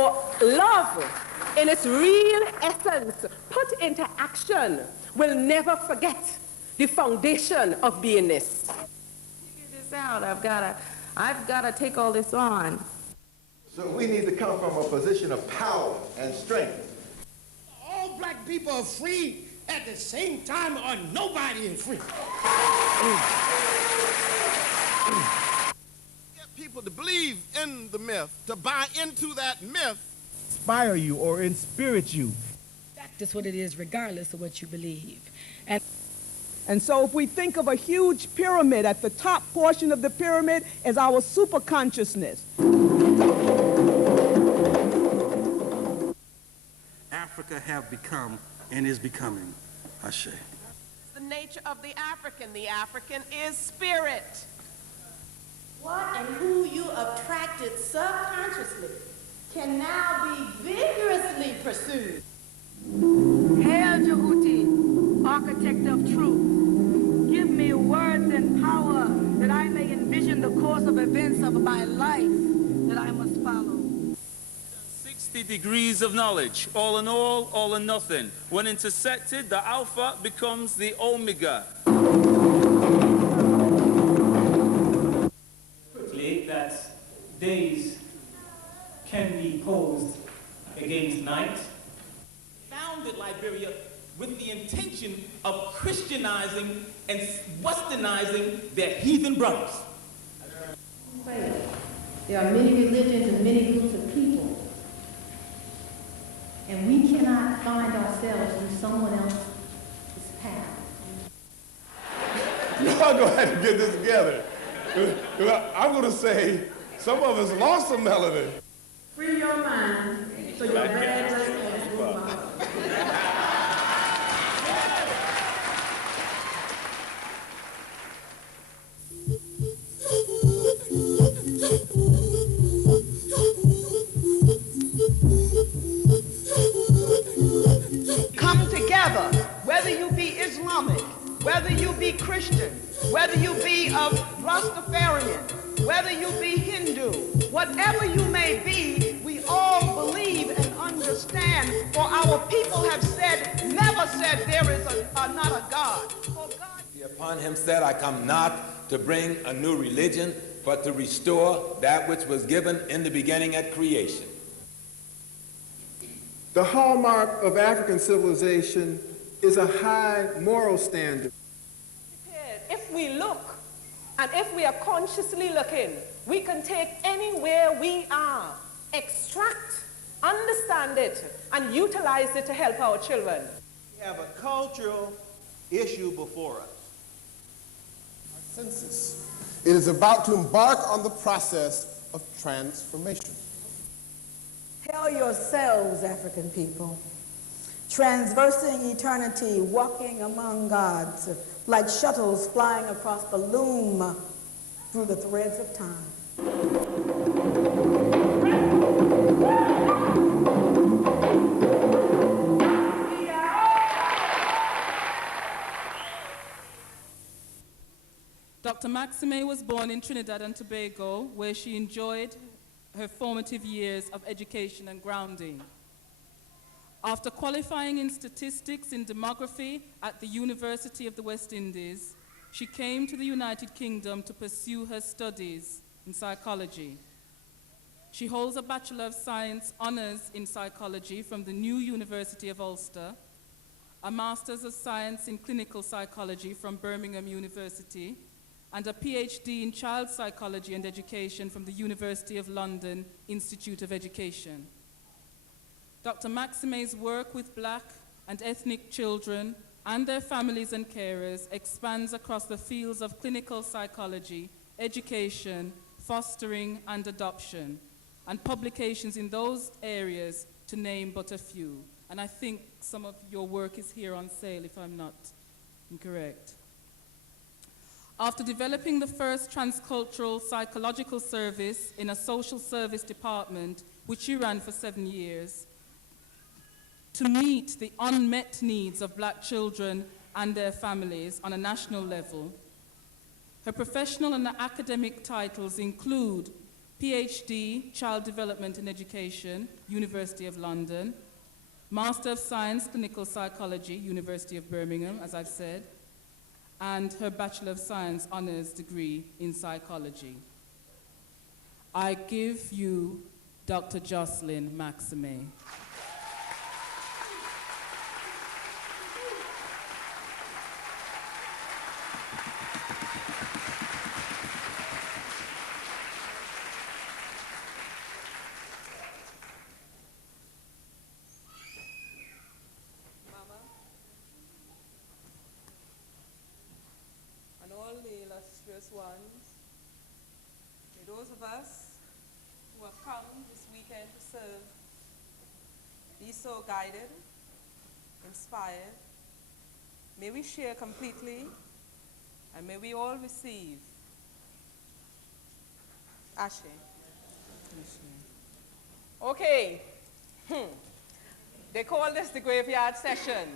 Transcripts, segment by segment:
or love in its real essence, put into action, will never forget the foundation of beingness. Figure this out. I've got to take all this on. So we need to come from a position of power and strength. All black people are free at the same time, or nobody is free. Get people to believe in the myth, to buy into that myth. Inspire you or inspirit you. That's what it is, regardless of what you believe. And so if we think of a huge pyramid, at the top portion of the pyramid is our superconsciousness. Africa have become and is becoming. Ashe. The nature of the African is spirit. What and who you attracted subconsciously can now be vigorously pursued. Hail Jehuti, architect of truth. Give me words and power that I may envision the course of events of my life that I must follow. 60 degrees of knowledge, all in all in nothing. When intersected, the alpha becomes the omega. Quickly, that days can be posed against night. Founded Liberia with the intention of Christianizing and westernizing their heathen brothers. There are many religions and many groups of people. And we cannot find ourselves in someone else's path. Y'all go ahead and get this together. I'm going to say some of us lost some melody. Free your mind so your bad life will move on. Come together, whether you be Islamic, whether you be Christian, whether you be of Rastafarian, whether you be Hindu, whatever you may be, we all believe and understand, for our people have said, never said there is not a God. For God. Upon him said, I come not to bring a new religion, but to restore that which was given in the beginning at creation. The hallmark of African civilization is a high moral standard. If we look, and if we are consciously looking, we can take anywhere we are, extract, understand it, and utilize it to help our children. We have a cultural issue before us. Our census. It is about to embark on the process of transformation. Tell yourselves, African people, transversing eternity, walking among gods, like shuttles flying across the loom through the threads of time. Dr. Maxime was born in Trinidad and Tobago, where she enjoyed her formative years of education and grounding. After qualifying in statistics and demography at the University of the West Indies, she came to the United Kingdom to pursue her studies in psychology. She holds a Bachelor of Science honors in psychology from the New University of Ulster, a Master's of Science in Clinical Psychology from Birmingham University, and a PhD in Child Psychology and Education from the University of London Institute of Education. Dr. Maxime's work with Black and ethnic children and their families and carers expands across the fields of clinical psychology, education, fostering, and adoption, and publications in those areas, to name but a few. And I think some of your work is here on sale, if I'm not incorrect. After developing the first transcultural psychological service in a social service department, which she ran for 7 years, to meet the unmet needs of Black children and their families on a national level. Her professional and academic titles include PhD, Child Development and Education, University of London, Master of Science, Clinical Psychology, University of Birmingham, as I've said, and her Bachelor of Science Honors degree in Psychology. I give you Dr. Jocelyn Maxime. And all the illustrious ones, may those of us who have come this weekend to serve be so guided, inspired. May we share completely, and may we all receive. Ashe. Okay. They call this the graveyard session.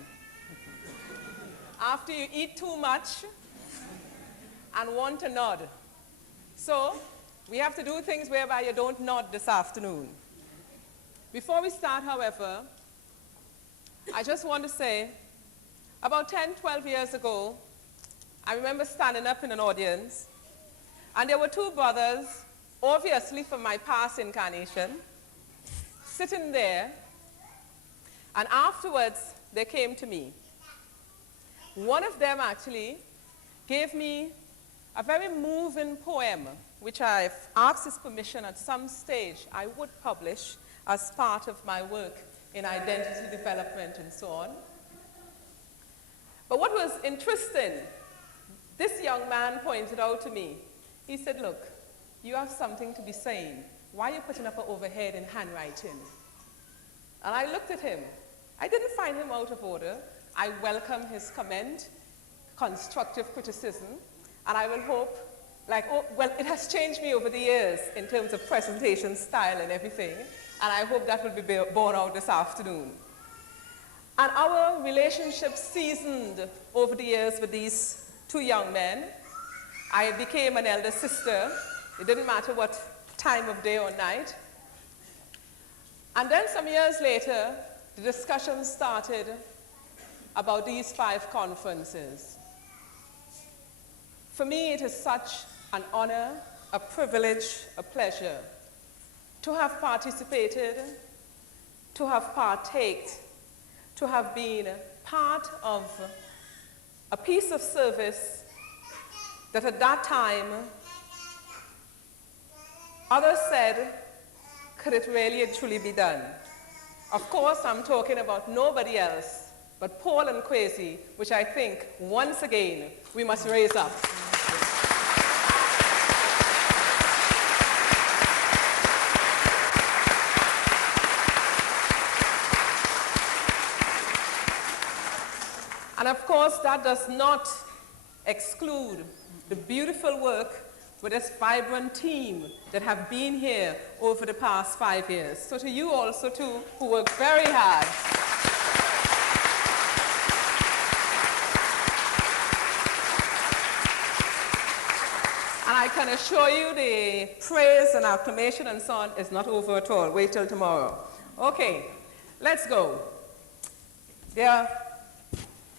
After you eat too much and want to nod. So, we have to do things whereby you don't nod this afternoon. Before we start, however, I just want to say, about 10, 12 years ago, I remember standing up in an audience, and there were two brothers, obviously from my past incarnation, sitting there, and afterwards, they came to me. One of them actually gave me a very moving poem, which I've asked his permission at some stage I would publish as part of my work in identity development and so on. But what was interesting, this young man pointed out to me, he said, look, you have something to be saying. Why are you putting up an overhead in handwriting? And I looked at him. I didn't find him out of order. I welcome his comment, constructive criticism, and I will hope, it has changed me over the years in terms of presentation style and everything, and I hope that will be borne out this afternoon. And our relationship seasoned over the years with these two young men. I became an elder sister. It didn't matter what time of day or night. And then some years later, the discussion started about these 5 conferences. For me, it is such an honor, a privilege, a pleasure to have participated, to have partaked, to have been part of a piece of service that at that time others said, could it really and truly be done? Of course, I'm talking about nobody else but Paul and Kwesi, which I think, once again, we must raise up. And of course, that does not exclude the beautiful work with this vibrant team that have been here over the past 5 years. So to you also, too, who worked very hard. And I can assure you the praise and acclamation and so on is not over at all. Wait till tomorrow. Okay, let's go. There are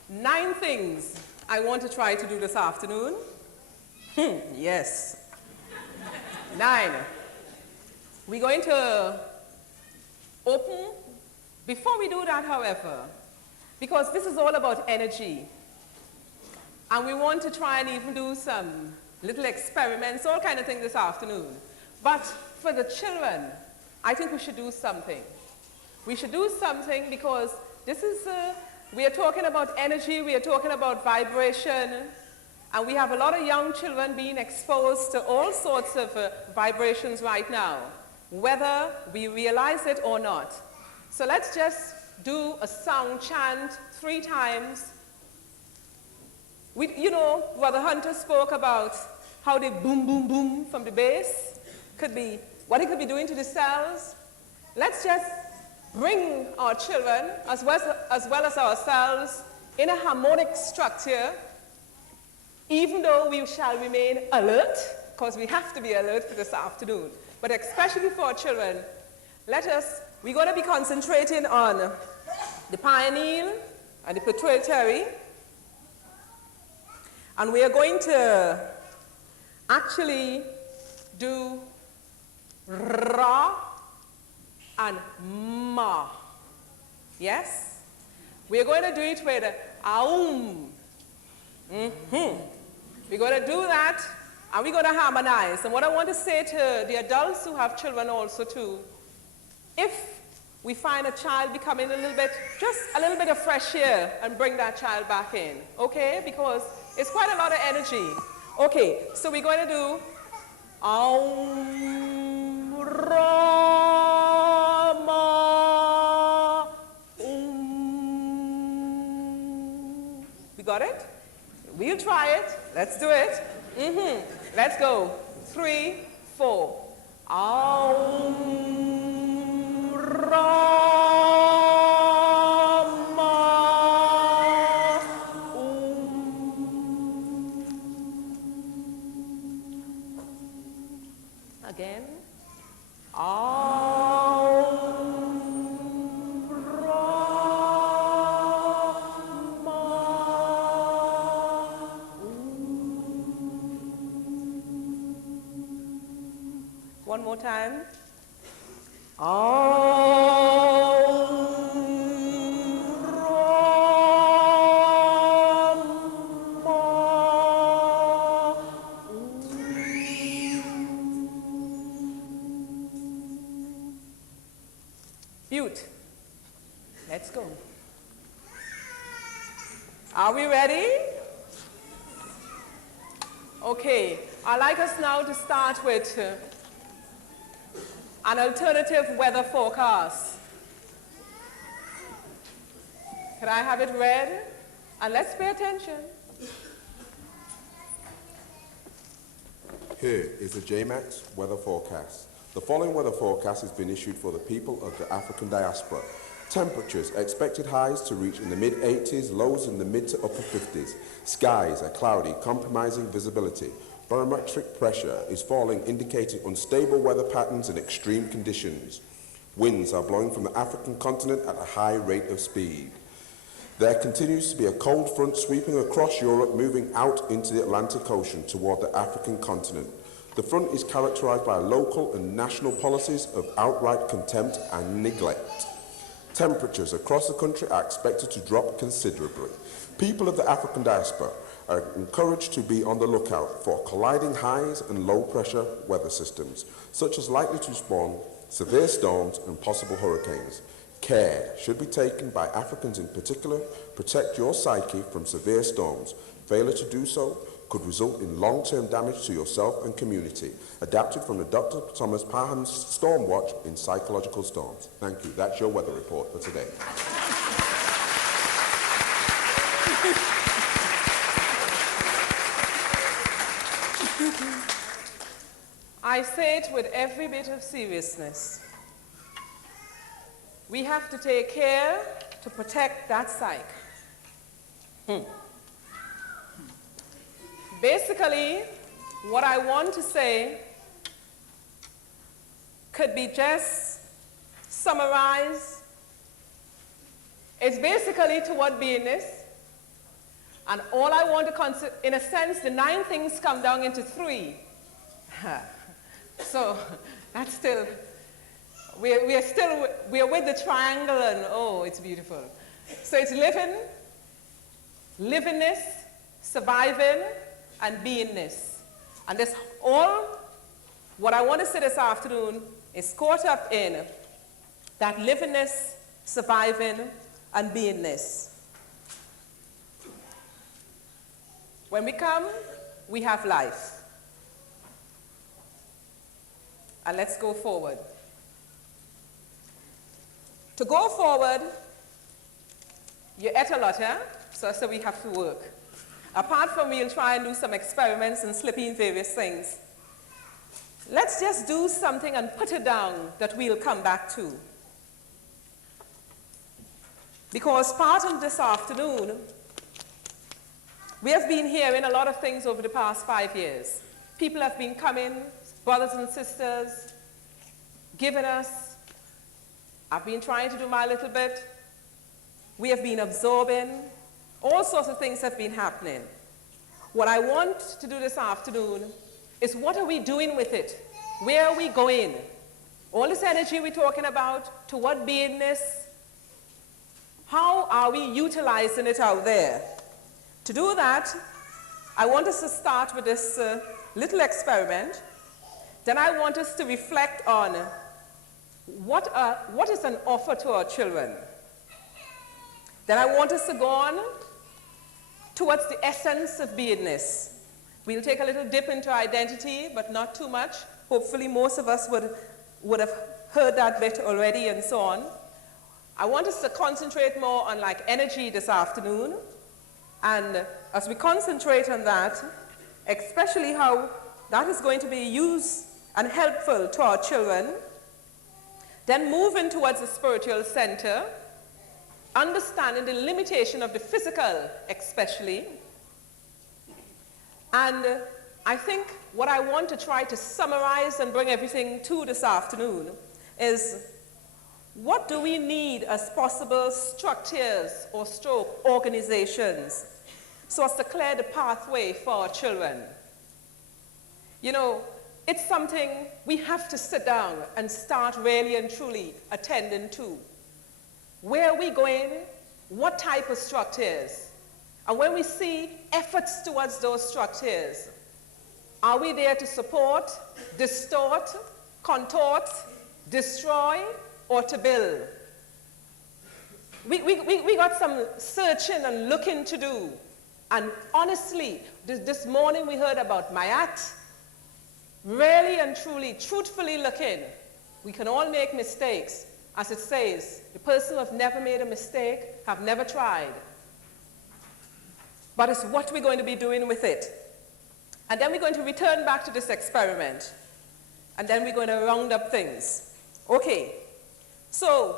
9 things I want to try to do this afternoon. Yes. 9. We're going to open. Before we do that, however, because this is all about energy, and we want to try and even do some little experiments, all kind of things this afternoon. But for the children, I think we should do something. We should do something because this is, we are talking about energy, we are talking about vibration, and we have a lot of young children being exposed to all sorts of vibrations right now, whether we realize it or not. So let's just do a sound chant 3 times. You know, Brother Hunter spoke about how they boom, boom, boom from the bass. Could be what it could be doing to the cells. Let's just bring our children, as well as ourselves, in a harmonic structure, even though we shall remain alert because we have to be alert for this afternoon. But especially for our children, we're going to be concentrating on the pineal and the pituitary. And we are going to actually do ra and ma. Yes? We're going to do it with aum. We're going to do that, and we're going to harmonize. And what I want to say to the adults who have children also too, if we find a child becoming just a little bit of fresh air, and bring that child back in, okay? Because it's quite a lot of energy. Okay, so we're going to do aum, ra, ma, We got it? We'll try it. Let's do it. Let's go. 3, 4. Aum, ra, ma, Again. Aum, ra, ma, One more time. Beaut. Let's go. Are we ready? Okay, I'd like us now to start with an alternative weather forecast. Can I have it read? And let's pay attention. Here is the JMAX weather forecast. The following weather forecast has been issued for the people of the African diaspora. Temperatures, expected highs to reach in the mid-80s, lows in the mid to upper 50s. Skies are cloudy, compromising visibility. Barometric pressure is falling, indicating unstable weather patterns and extreme conditions. Winds are blowing from the African continent at a high rate of speed. There continues to be a cold front sweeping across Europe, moving out into the Atlantic Ocean toward the African continent. The front is characterized by local and national policies of outright contempt and neglect. Temperatures across the country are expected to drop considerably. People of the African diaspora are encouraged to be on the lookout for colliding highs and low-pressure weather systems, such as likely to spawn severe storms and possible hurricanes. Care should be taken by Africans in particular. Protect your psyche from severe storms. Failure to do so could result in long-term damage to yourself and community. Adapted from the Dr. Thomas Parham's Storm Watch in Psychological Storms. Thank you. That's your weather report for today. I say it with every bit of seriousness. We have to take care to protect that psyche. Basically, what I want to say could be just summarized. It's basically toward beingness. And all I want to consider, in a sense, the 9 things come down into 3. So that's still, we're with the triangle, and oh, it's beautiful. So it's living, livingness, surviving, and beingness. And this all, what I want to say this afternoon is caught up in that livingness, surviving, and beingness. When we come, we have life. And let's go forward. To go forward, you ate a lot, huh? So we have to work. Apart from we'll try and do some experiments and slip in various things. Let's just do something and put it down that we'll come back to. Because part of this afternoon, we have been hearing a lot of things over the past 5 years. People have been coming, brothers and sisters, giving us. I've been trying to do my little bit. We have been absorbing. All sorts of things have been happening. What I want to do this afternoon is, what are we doing with it? Where are we going? All this energy we're talking about, toward beingness, how are we utilizing it out there? To do that, I want us to start with this little experiment. Then I want us to reflect on what is an offer to our children. Then I want us to go on towards the essence of beingness. We'll take a little dip into identity, but not too much. Hopefully most of us would have heard that bit already and so on. I want us to concentrate more on like energy this afternoon. And as we concentrate on that, especially how that is going to be used and helpful to our children, then moving towards the spiritual center, understanding the limitation of the physical especially. And I think what I want to try to summarize and bring everything to this afternoon is, what do we need as possible structures or stroke organizations so as to clear the pathway for our children? You know, it's something we have to sit down and start really and truly attending to. Where are we going? What type of structures? And when we see efforts towards those structures, are we there to support, distort, contort, destroy, or to build? We got some searching and looking to do. And honestly, this morning we heard about Mayat. Really and truly, truthfully looking, we can all make mistakes. As it says, the person who have never made a mistake have never tried. But it's what we're going to be doing with it. And then we're going to return back to this experiment. And then we're going to round up things. Okay, so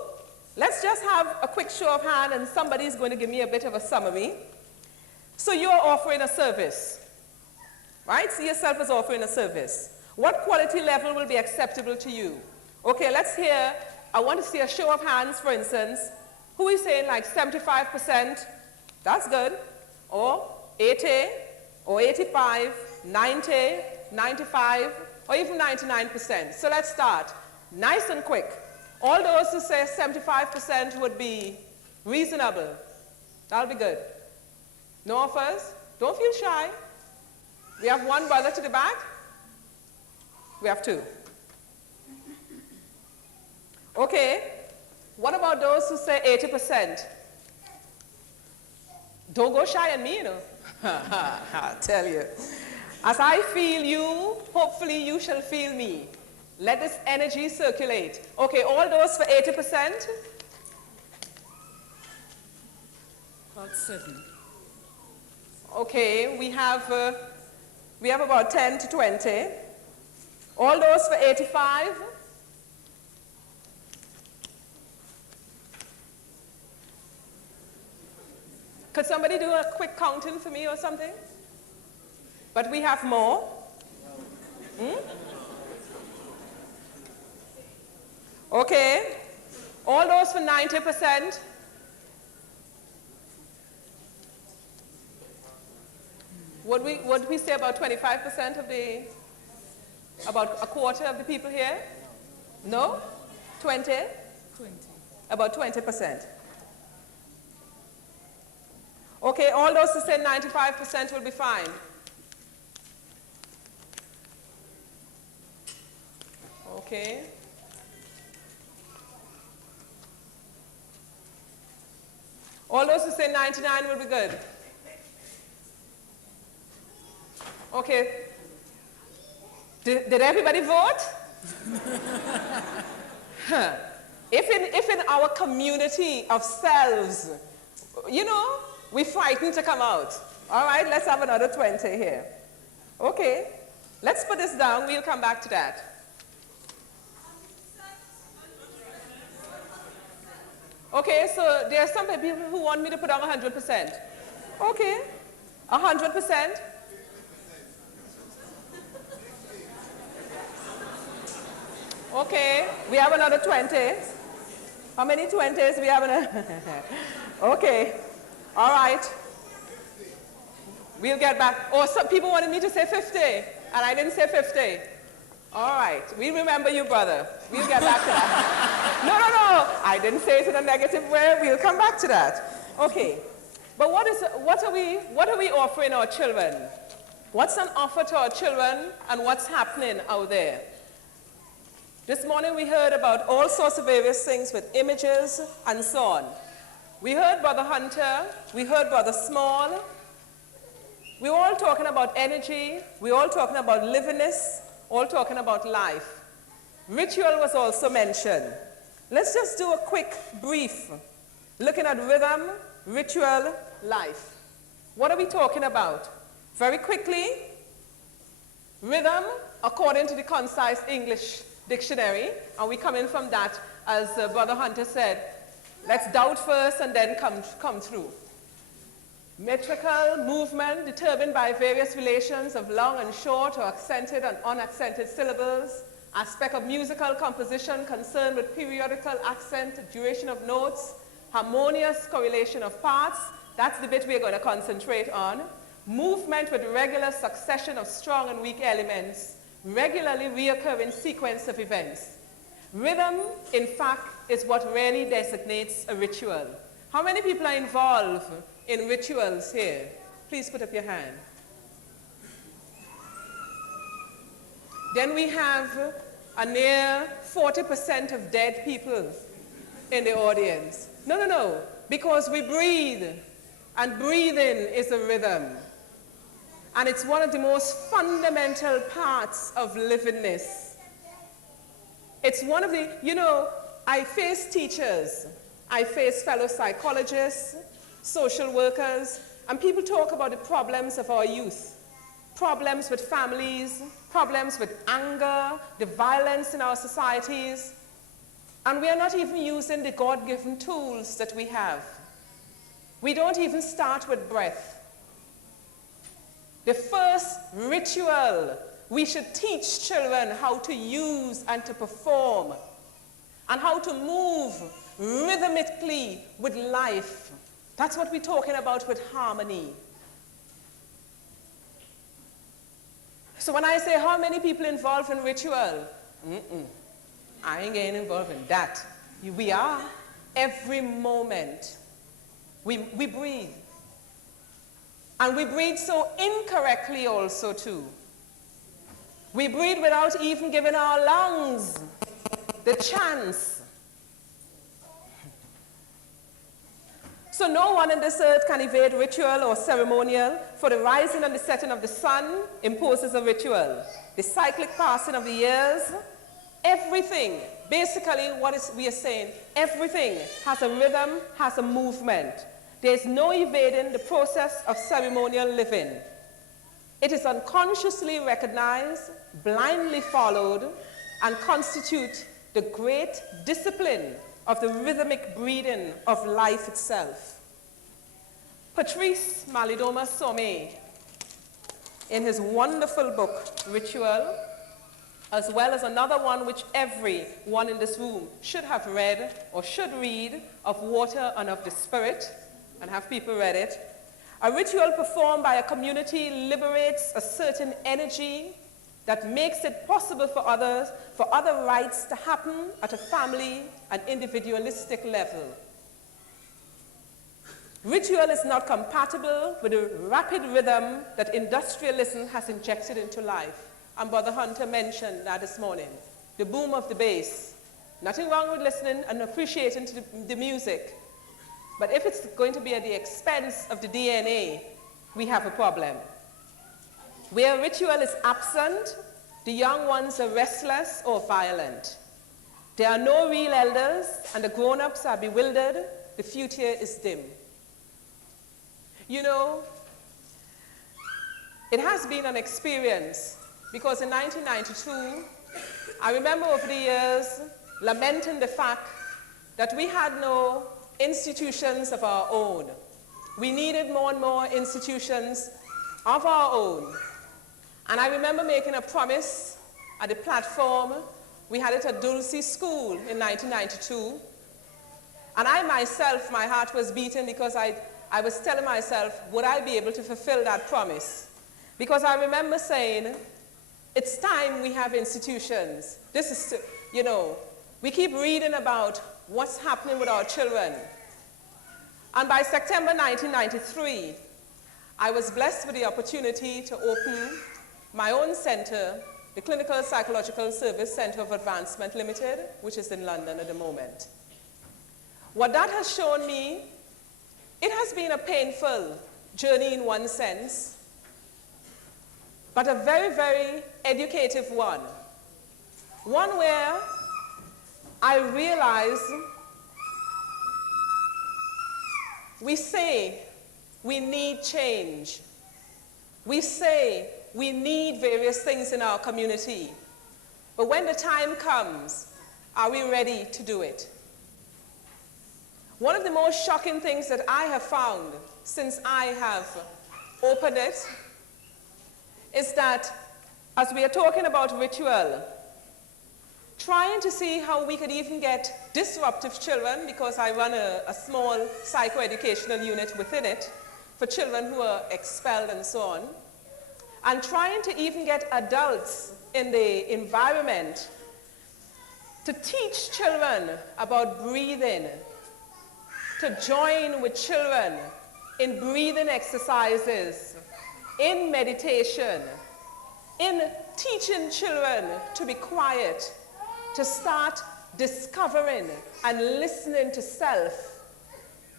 let's just have a quick show of hands, and somebody's going to give me a bit of a summary. So you're offering a service, right? See yourself as offering a service. What quality level will be acceptable to you? Okay, let's hear. I want to see a show of hands, for instance. Who is saying like 75%? That's good. Or 80, or 85, 90, 95, or even 99%. So let's start. Nice and quick. All those who say 75% would be reasonable. That'll be good. No offers? Don't feel shy. We have one brother to the back. We have two. Okay. What about those who say 80%? Don't go shy on me, you know. I tell you. As I feel you, hopefully you shall feel me. Let this energy circulate. Okay, all those for 80%? About 7. Okay, we have about 10 to 20. All those for 85? Could somebody do a quick counting for me or something? But we have more. Okay. All those for 90%? Would we say about 25% of the, about a quarter of the people here? No? 20? 20. About 20%. Okay, all those who say 95% will be fine. Okay. All those who say 99 will be good. Okay. Did everybody vote? Huh. If in our community of selves, you know, we're frightened to come out. All right, let's have another 20 here. Okay, let's put this down. We'll come back to that. Okay, so there are some people who want me to put on 100%. Okay, 100%. Okay, we have another 20. How many 20s we have in Okay, all right. We'll get back. Oh, some people wanted me to say 50, and I didn't say 50. All right, we remember you, brother. We'll get back to that. No, I didn't say it in a negative way. We'll come back to that. Okay, but what are we offering our children? What's an offer to our children, and what's happening out there? This morning we heard about all sorts of various things with images and so on. We heard Brother Hunter, we heard Brother Small. We're all talking about energy, we're all talking about livingness, all talking about life. Ritual was also mentioned. Let's just do a quick brief, looking at rhythm, ritual, life. What are we talking about? Very quickly, rhythm, according to the Concise English Dictionary, and we come in from that, as Brother Hunter said, let's doubt first and then come through. Metrical movement determined by various relations of long and short or accented and unaccented syllables, aspect of musical composition concerned with periodical accent, duration of notes, harmonious correlation of parts. That's the bit we're going to concentrate on. Movement with regular succession of strong and weak elements, regularly reoccurring sequence of events. Rhythm, in fact, is what really designates a ritual. How many people are involved in rituals here? Please put up your hand. Then we have a near 40% of dead people in the audience. No, because we breathe, and breathing is a rhythm. And it's one of the most fundamental parts of livingness. It's one of the, I face teachers, I face fellow psychologists, social workers, and people talk about the problems of our youth. Problems with families, problems with anger, the violence in our societies. And we are not even using the God-given tools that we have. We don't even start with breath. The first ritual, we should teach children how to use and to perform and how to move rhythmically with life. That's what we're talking about with harmony. So when I say how many people involved in ritual, I ain't getting involved in that. We are. Every moment. We breathe. And we breathe so incorrectly also too. We breathe without even giving our lungs the chance. So no one on this earth can evade ritual or ceremonial, for the rising and the setting of the sun imposes a ritual. The cyclic passing of the years, everything, basically we are saying, everything has a rhythm, has a movement. There's no evading the process of ceremonial living. It is unconsciously recognized, blindly followed, and constitutes the great discipline of the rhythmic breathing of life itself. Patrice Malidoma Somé, in his wonderful book, Ritual, as well as another one which everyone in this room should have read or should read, of Water and of the Spirit, and have people read it. A ritual performed by a community liberates a certain energy that makes it possible for other rites to happen at a family and individualistic level. Ritual is not compatible with the rapid rhythm that industrialism has injected into life. And Brother Hunter mentioned that this morning. The boom of the bass. Nothing wrong with listening and appreciating to the music. But if it's going to be at the expense of the DNA, we have a problem. Where ritual is absent, the young ones are restless or violent. There are no real elders, and the grown-ups are bewildered. The future is dim. You know, it has been an experience, because in 1992, I remember over the years lamenting the fact that we had no institutions of our own. We needed more and more institutions of our own. And I remember making a promise at the platform We had it at Dulcie School in 1992. And I myself, my heart was beating because I was telling myself, would I be able to fulfill that promise? Because I remember saying, it's time we have institutions. This is, you know, we keep reading about what's happening with our children. And by September 1993, I was blessed with the opportunity to open my own center, the Clinical Psychological Service Center of Advancement Limited, which is in London at the moment. What that has shown me, it has been a painful journey in one sense, but a very, very educative one. One where I realize we say we need change. We say we need various things in our community. But when the time comes, are we ready to do it? One of the most shocking things that I have found since I have opened it is that as we are talking about ritual, trying to see how we could even get disruptive children, because I run a small psychoeducational unit within it for children who are expelled and so on, and trying to even get adults in the environment to teach children about breathing, to join with children in breathing exercises, in meditation, in teaching children to be quiet, to start discovering and listening to self.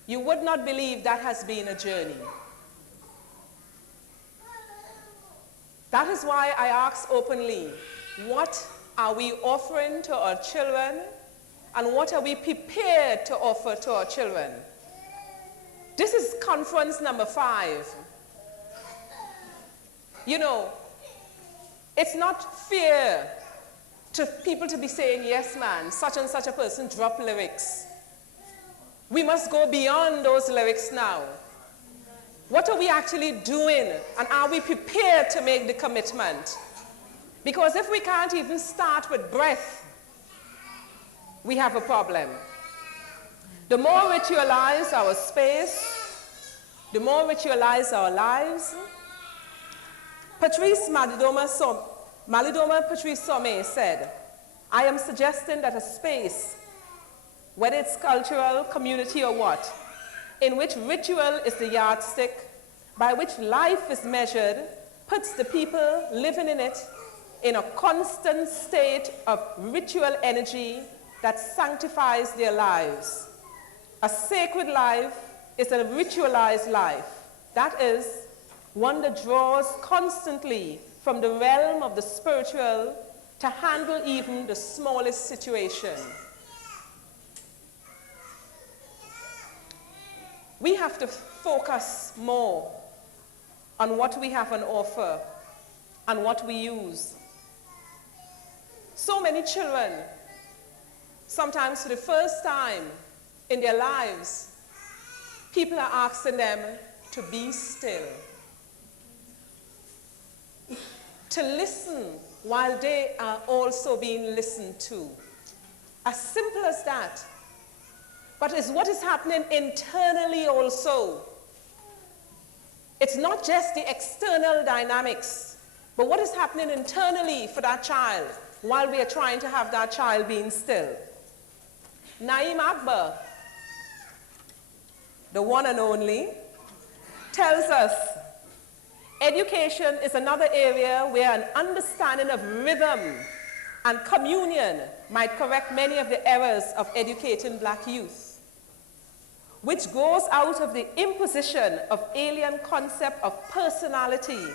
You would not believe that has been a journey. That is why I ask openly, what are we offering to our children, and what are we prepared to offer to our children? This is conference number 5. You know, it's not fear to people to be saying, yes, man, such and such a person dropped lyrics. We must go beyond those lyrics now. What are we actually doing, and are we prepared to make the commitment? Because if we can't even start with breath, we have a problem. The more ritualize our space, the more ritualize our lives. Patrice Malidoma Patrice Somé said, I am suggesting that a space, whether it's cultural, community, or what, in which ritual is the yardstick, by which life is measured, puts the people living in it in a constant state of ritual energy that sanctifies their lives. A sacred life is a ritualized life. That is, one that draws constantly from the realm of the spiritual to handle even the smallest situation. We have to focus more on what we have on offer and what we use. So many children, sometimes for the first time in their lives, people are asking them to be still, to listen while they are also being listened to. As simple as that. But it's what is happening internally also. It's not just the external dynamics, but what is happening internally for that child while we are trying to have that child being still. Naeem Akbar, the one and only, tells us education is another area where an understanding of rhythm and communion might correct many of the errors of educating black youth, which grows out of the imposition of alien concept of personality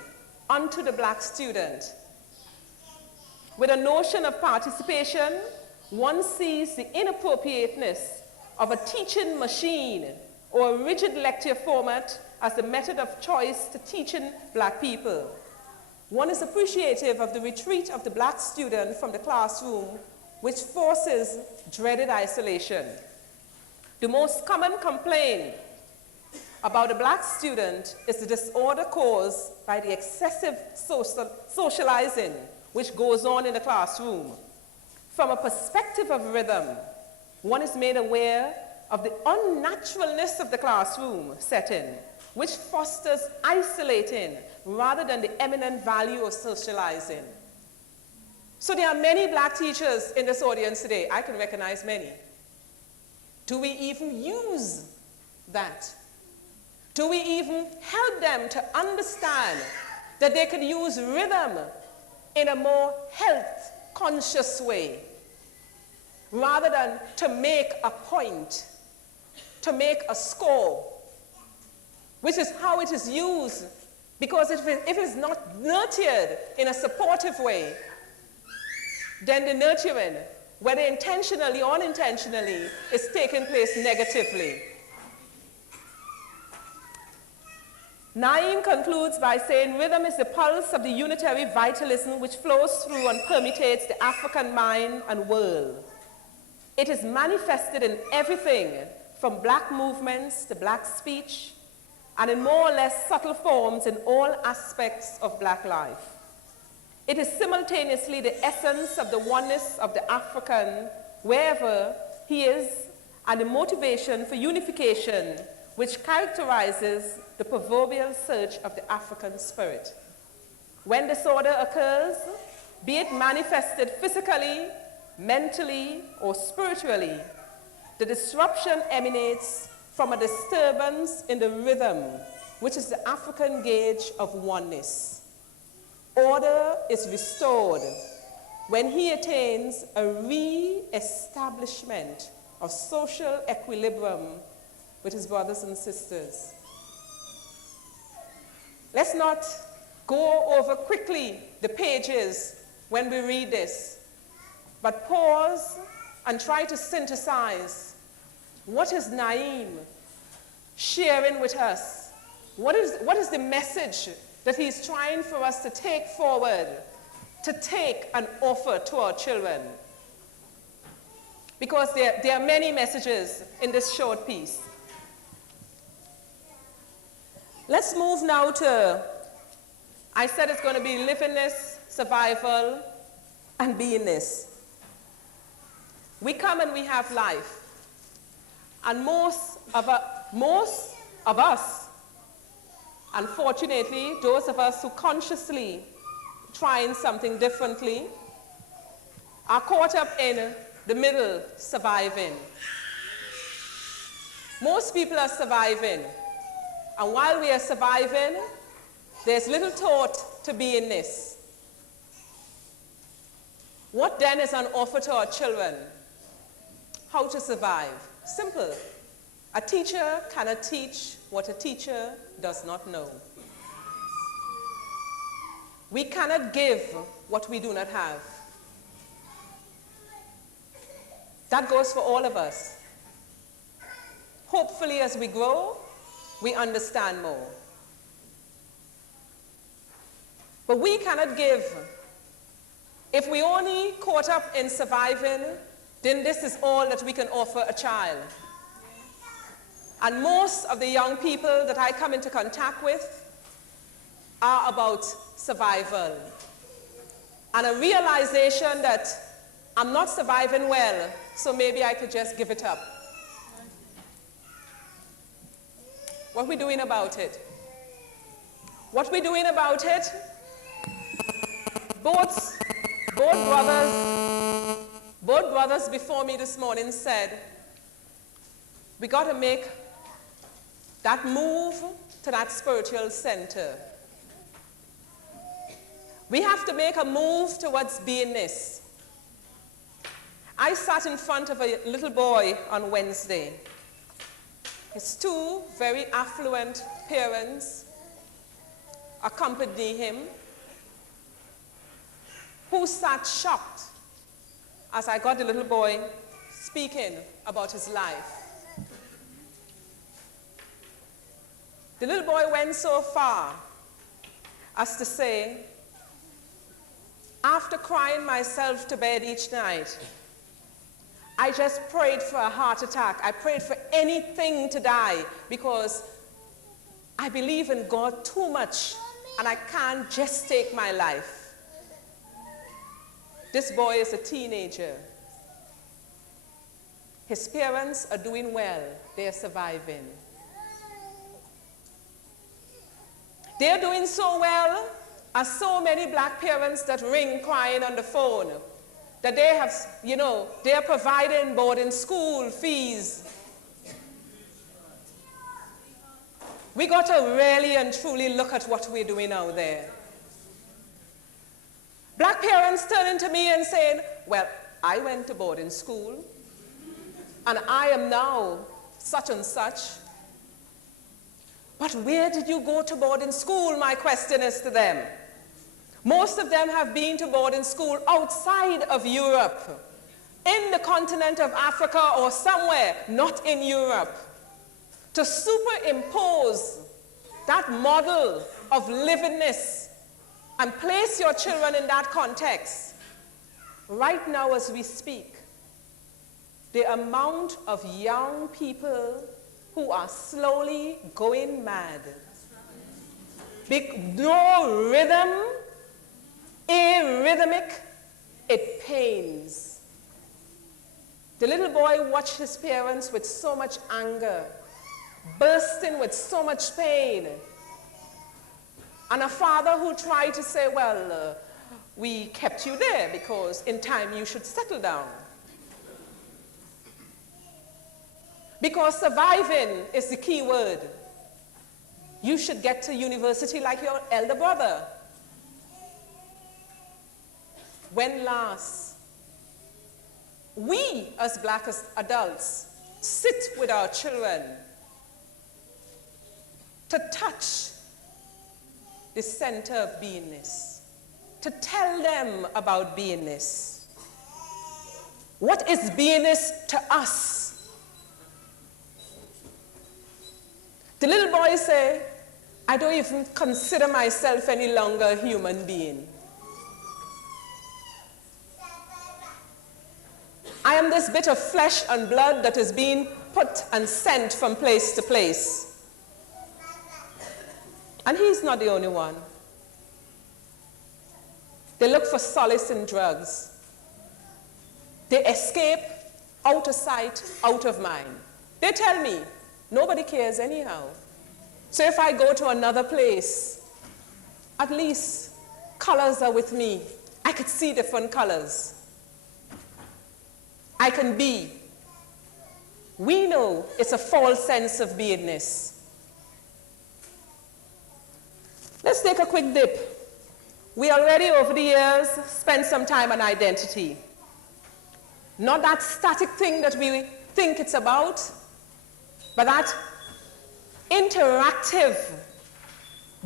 onto the black student. With a notion of participation, one sees the inappropriateness of a teaching machine or a rigid lecture format as the method of choice to teaching black people. One is appreciative of the retreat of the black student from the classroom, which forces dreaded isolation. The most common complaint about a black student is the disorder caused by the excessive socializing which goes on in the classroom. From a perspective of rhythm, one is made aware of the unnaturalness of the classroom setting, which fosters isolating rather than the eminent value of socializing. So there are many black teachers in this audience today. I can recognize many. Do we even use that? Do we even help them to understand that they could use rhythm in a more health-conscious way, rather than to make a point, to make a score, which is how it is used, because if it is not nurtured in a supportive way, then the nurturing, whether intentionally or unintentionally, is taking place negatively. Naim concludes by saying, rhythm is the pulse of the unitary vitalism which flows through and permeates the African mind and world. It is manifested in everything from black movements to black speech, and in more or less subtle forms in all aspects of black life. It is simultaneously the essence of the oneness of the African wherever he is, and the motivation for unification which characterizes the proverbial search of the African spirit. When disorder occurs, be it manifested physically, mentally, or spiritually, the disruption emanates from a disturbance in the rhythm, which is the African gauge of oneness. Order is restored when he attains a re-establishment of social equilibrium with his brothers and sisters. Let's not go over quickly the pages when we read this, but pause and try to synthesize what is Naim sharing with us. What is the message that he's trying for us to take forward, to take and offer to our children? Because there are many messages in this short piece. Let's move now to, I said it's going to be livingness, survival, and beingness. We come and we have life. And most of us, unfortunately, those of us who consciously trying something differently, are caught up in the middle, surviving. Most people are surviving. And while we are surviving, there's little thought to beingness. What then is on offer to our children? How to survive? Simple. A teacher cannot teach what a teacher does not know. We cannot give what we do not have. That goes for all of us. Hopefully, as we grow, we understand more. But we cannot give. If we only caught up in surviving, then this is all that we can offer a child. And most of the young people that I come into contact with are about survival. And a realization that I'm not surviving well, so maybe I could just give it up. What are we doing about it? What we're doing about it, both brothers before me this morning said, we got to make that move to that spiritual center. We have to make a move towards beingness. I sat in front of a little boy on Wednesday. His two very affluent parents accompanied him, who sat shocked as I got the little boy speaking about his life. The little boy went so far as to say, after crying myself to bed each night, I just prayed for a heart attack. I prayed for anything to die because I believe in God too much and I can't just take my life. This boy is a teenager. His parents are doing well. They are surviving. They are doing so well as so many black parents that ring crying on the phone that they have, they are providing boarding school fees. We got to really and truly look at what we're doing out there. Black parents turning to me and saying, well, I went to boarding school, and I am now such and such. But where did you go to boarding school? My question is to them. Most of them have been to boarding school outside of Europe, in the continent of Africa or somewhere, not in Europe. To superimpose that model of livingness and place your children in that context. Right now as we speak, the amount of young people who are slowly going mad. No rhythm, arrhythmic, it pains. The little boy watched his parents with so much anger, bursting with so much pain. And a father who tried to say, well, we kept you there because in time you should settle down. Because surviving is the key word. You should get to university like your elder brother. When last, we as black adults sit with our children to touch the center of beingness, to tell them about beingness. What is beingness to us? The little boy say, I don't even consider myself any longer a human being. I am this bit of flesh and blood that is being put and sent from place to place. And he's not the only one. They look for solace in drugs. They escape out of sight, out of mind. They tell me, nobody cares anyhow. So if I go to another place, at least colors are with me. I could see different colors. I can be. We know it's a false sense of beingness. Let's take a quick dip. We already, over the years, spent some time on identity. Not that static thing that we think it's about, but that interactive,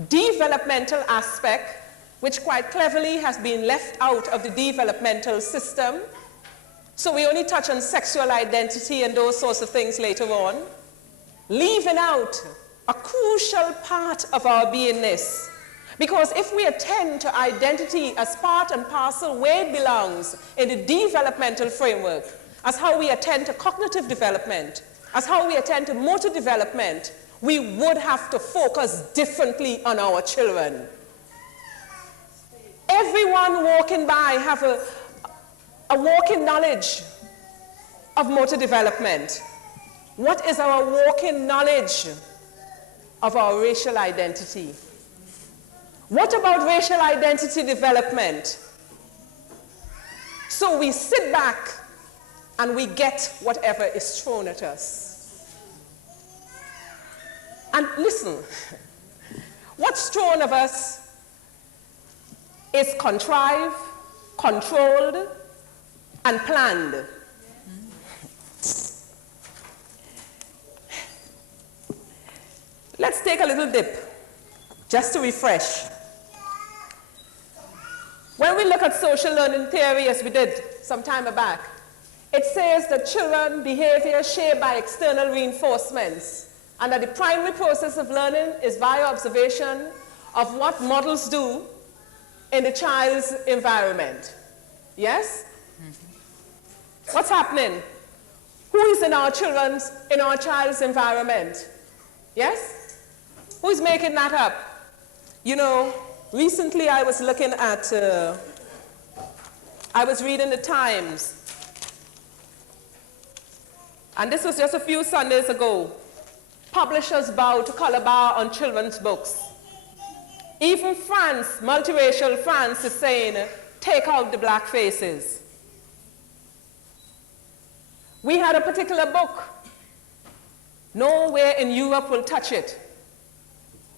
developmental aspect, which quite cleverly has been left out of the developmental system. So we only touch on sexual identity and those sorts of things later on, leaving out a crucial part of our beingness. Because if we attend to identity as part and parcel where it belongs in the developmental framework, as how we attend to cognitive development, as how we attend to motor development, we would have to focus differently on our children. Everyone walking by have a walking knowledge of motor development. What is our walking knowledge of our racial identity? What about racial identity development? So we sit back and we get whatever is thrown at us. And listen, what's thrown at us is contrived, controlled, and planned. Let's take a little dip, just to refresh. When we look at social learning theory, as we did some time back, it says that children's behavior is shaped by external reinforcements, and that the primary process of learning is via observation of what models do in the child's environment. Yes? What's happening? Who is in our child's environment? Yes? Who's making that up? You know, recently I was looking at I was reading the Times, and this was just a few Sundays ago. Publishers bow to color bar on children's books. Even France, multiracial France, is saying, take out the black faces. We had a particular book. Nowhere in Europe will touch it.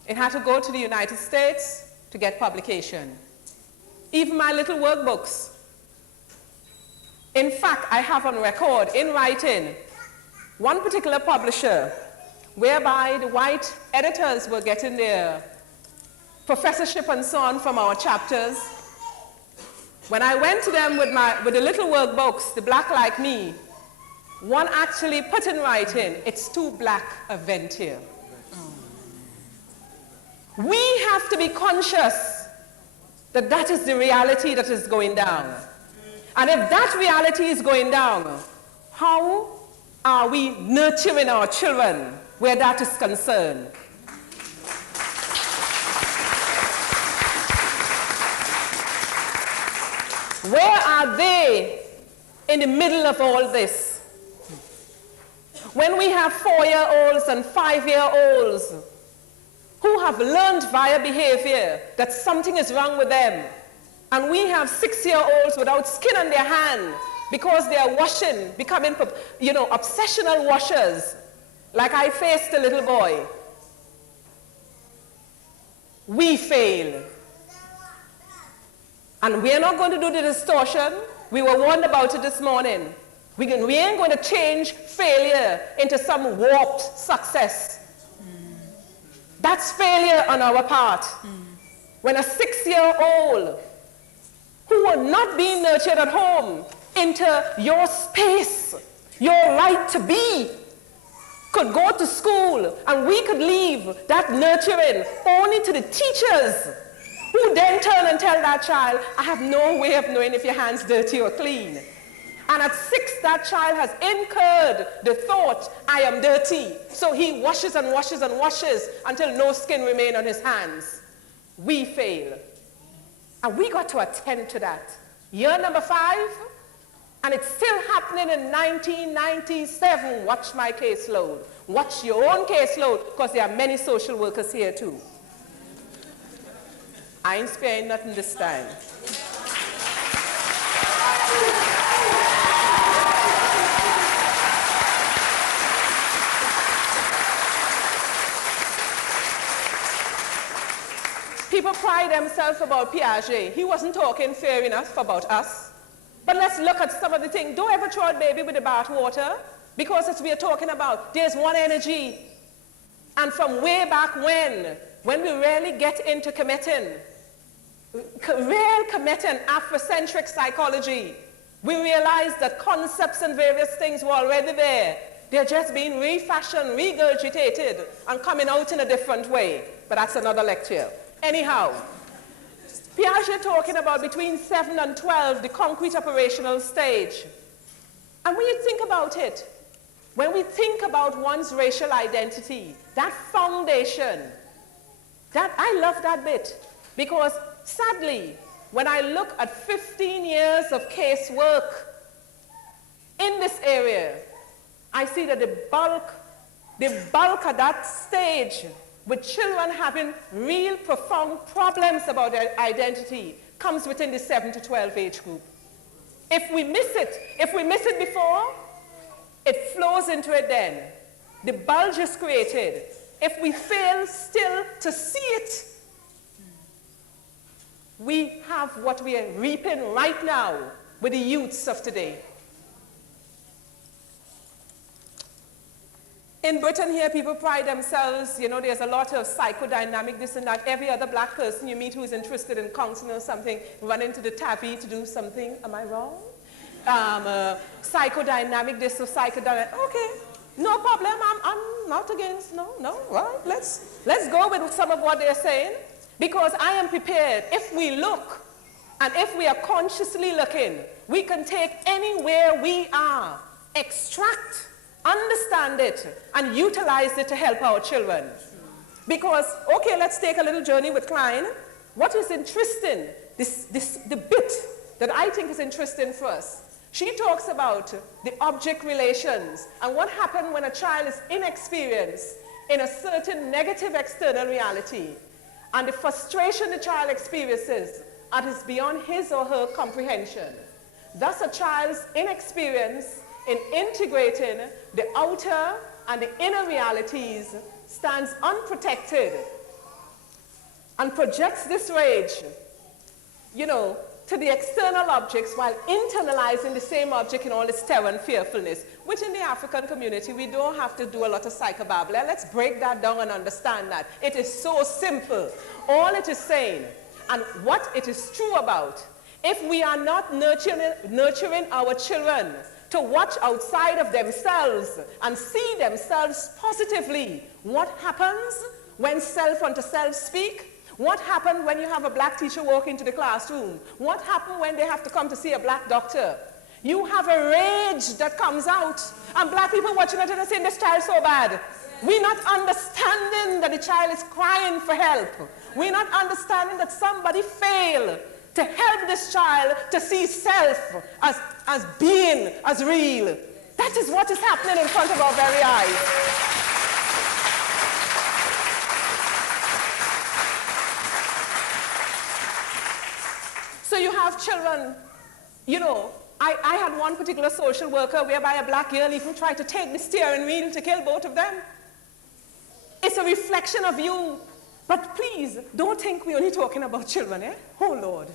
It had to go to the United States to get publication. Even my little workbooks. In fact, I have on record, in writing, one particular publisher, whereby the white editors were getting their professorship and so on from our chapters. When I went to them with the little workbooks, the Black Like Me, one actually put in writing, it's too black a vent here. We have to be conscious that that is the reality that is going down. And if that reality is going down, how are we nurturing our children where that is concerned? Where are they in the middle of all this? When we have 4-year-olds and 5-year-olds who have learned via behavior that something is wrong with them, and we have 6-year-olds without skin on their hand because they are washing, becoming, obsessional washers, like I faced a little boy. We fail. And we are not going to do the distortion. We were warned about it this morning. We ain't going to change failure into some warped success. That's failure on our part. When a 6-year-old who were not being nurtured at home into your space, your right to be, could go to school, and we could leave that nurturing only to the teachers, who then turn and tell that child, I have no way of knowing if your hand's dirty or clean. And at 6, that child has incurred the thought, I am dirty. So he washes and washes and washes until no skin remains on his hands. We fail. And we got to attend to that. Year number 5, and it's still happening in 1997. Watch my caseload. Watch your own caseload, because there are many social workers here too. I ain't sparing nothing this time. People pride themselves about Piaget. He wasn't talking fair enough about us. But let's look at some of the things. Don't ever throw a baby with the bath water, because as we are talking about, there's one energy. And from way back when we really get into committing Afrocentric psychology, we realize that concepts and various things were already there. They're just being refashioned, regurgitated, and coming out in a different way. But that's another lecture. Anyhow, Piaget talking about between 7 and 12, the concrete operational stage. And when you think about it, when we think about one's racial identity, that foundation, I love that bit, because sadly, when I look at 15 years of case work in this area, I see that the bulk of that stage, with children having real profound problems about their identity, comes within the 7 to 12 age group. If we miss it before, it flows into it then. The bulge is created. If we fail still to see it, we have what we are reaping right now with the youths of today. In Britain here, people pride themselves, there's a lot of psychodynamic this and that. Every other black person you meet who is interested in counseling or something, run into the tabby to do something. Am I wrong? Psychodynamic this or psychodynamic. Okay, no problem. I'm not against. No. Right? Let's go with some of what they're saying, because I am prepared. If we look, and if we are consciously looking, we can take anywhere we are, extract, understand it, and utilize it to help our children. Because, okay, let's take a little journey with Klein. What is interesting, the bit that I think is interesting for us. She talks about the object relations and what happens when a child is inexperienced in a certain negative external reality, and the frustration the child experiences and is beyond his or her comprehension. Thus, a child's inexperience in integrating the outer and the inner realities stands unprotected and projects this rage, to the external objects while internalizing the same object in all its terror and fearfulness, which in the African community, we don't have to do a lot of psychobabble. Let's break that down and understand that. It is so simple. All it is saying, and what it is true about, if we are not nurturing our children to watch outside of themselves and see themselves positively, what happens when self unto self speak? What happened when you have a black teacher walk into the classroom? What happened when they have to come to see a black doctor? You have a rage that comes out, and black people watching it and saying, this child is so bad. We're not understanding that the child is crying for help. We're not understanding that somebody failed to help this child to see self as being, as real. That is what is happening in front of our very eyes. So you have children, I had one particular social worker whereby a black girl even tried to take the steering wheel to kill both of them. It's a reflection of you. But please, don't think we're only talking about children, eh? Oh, Lord.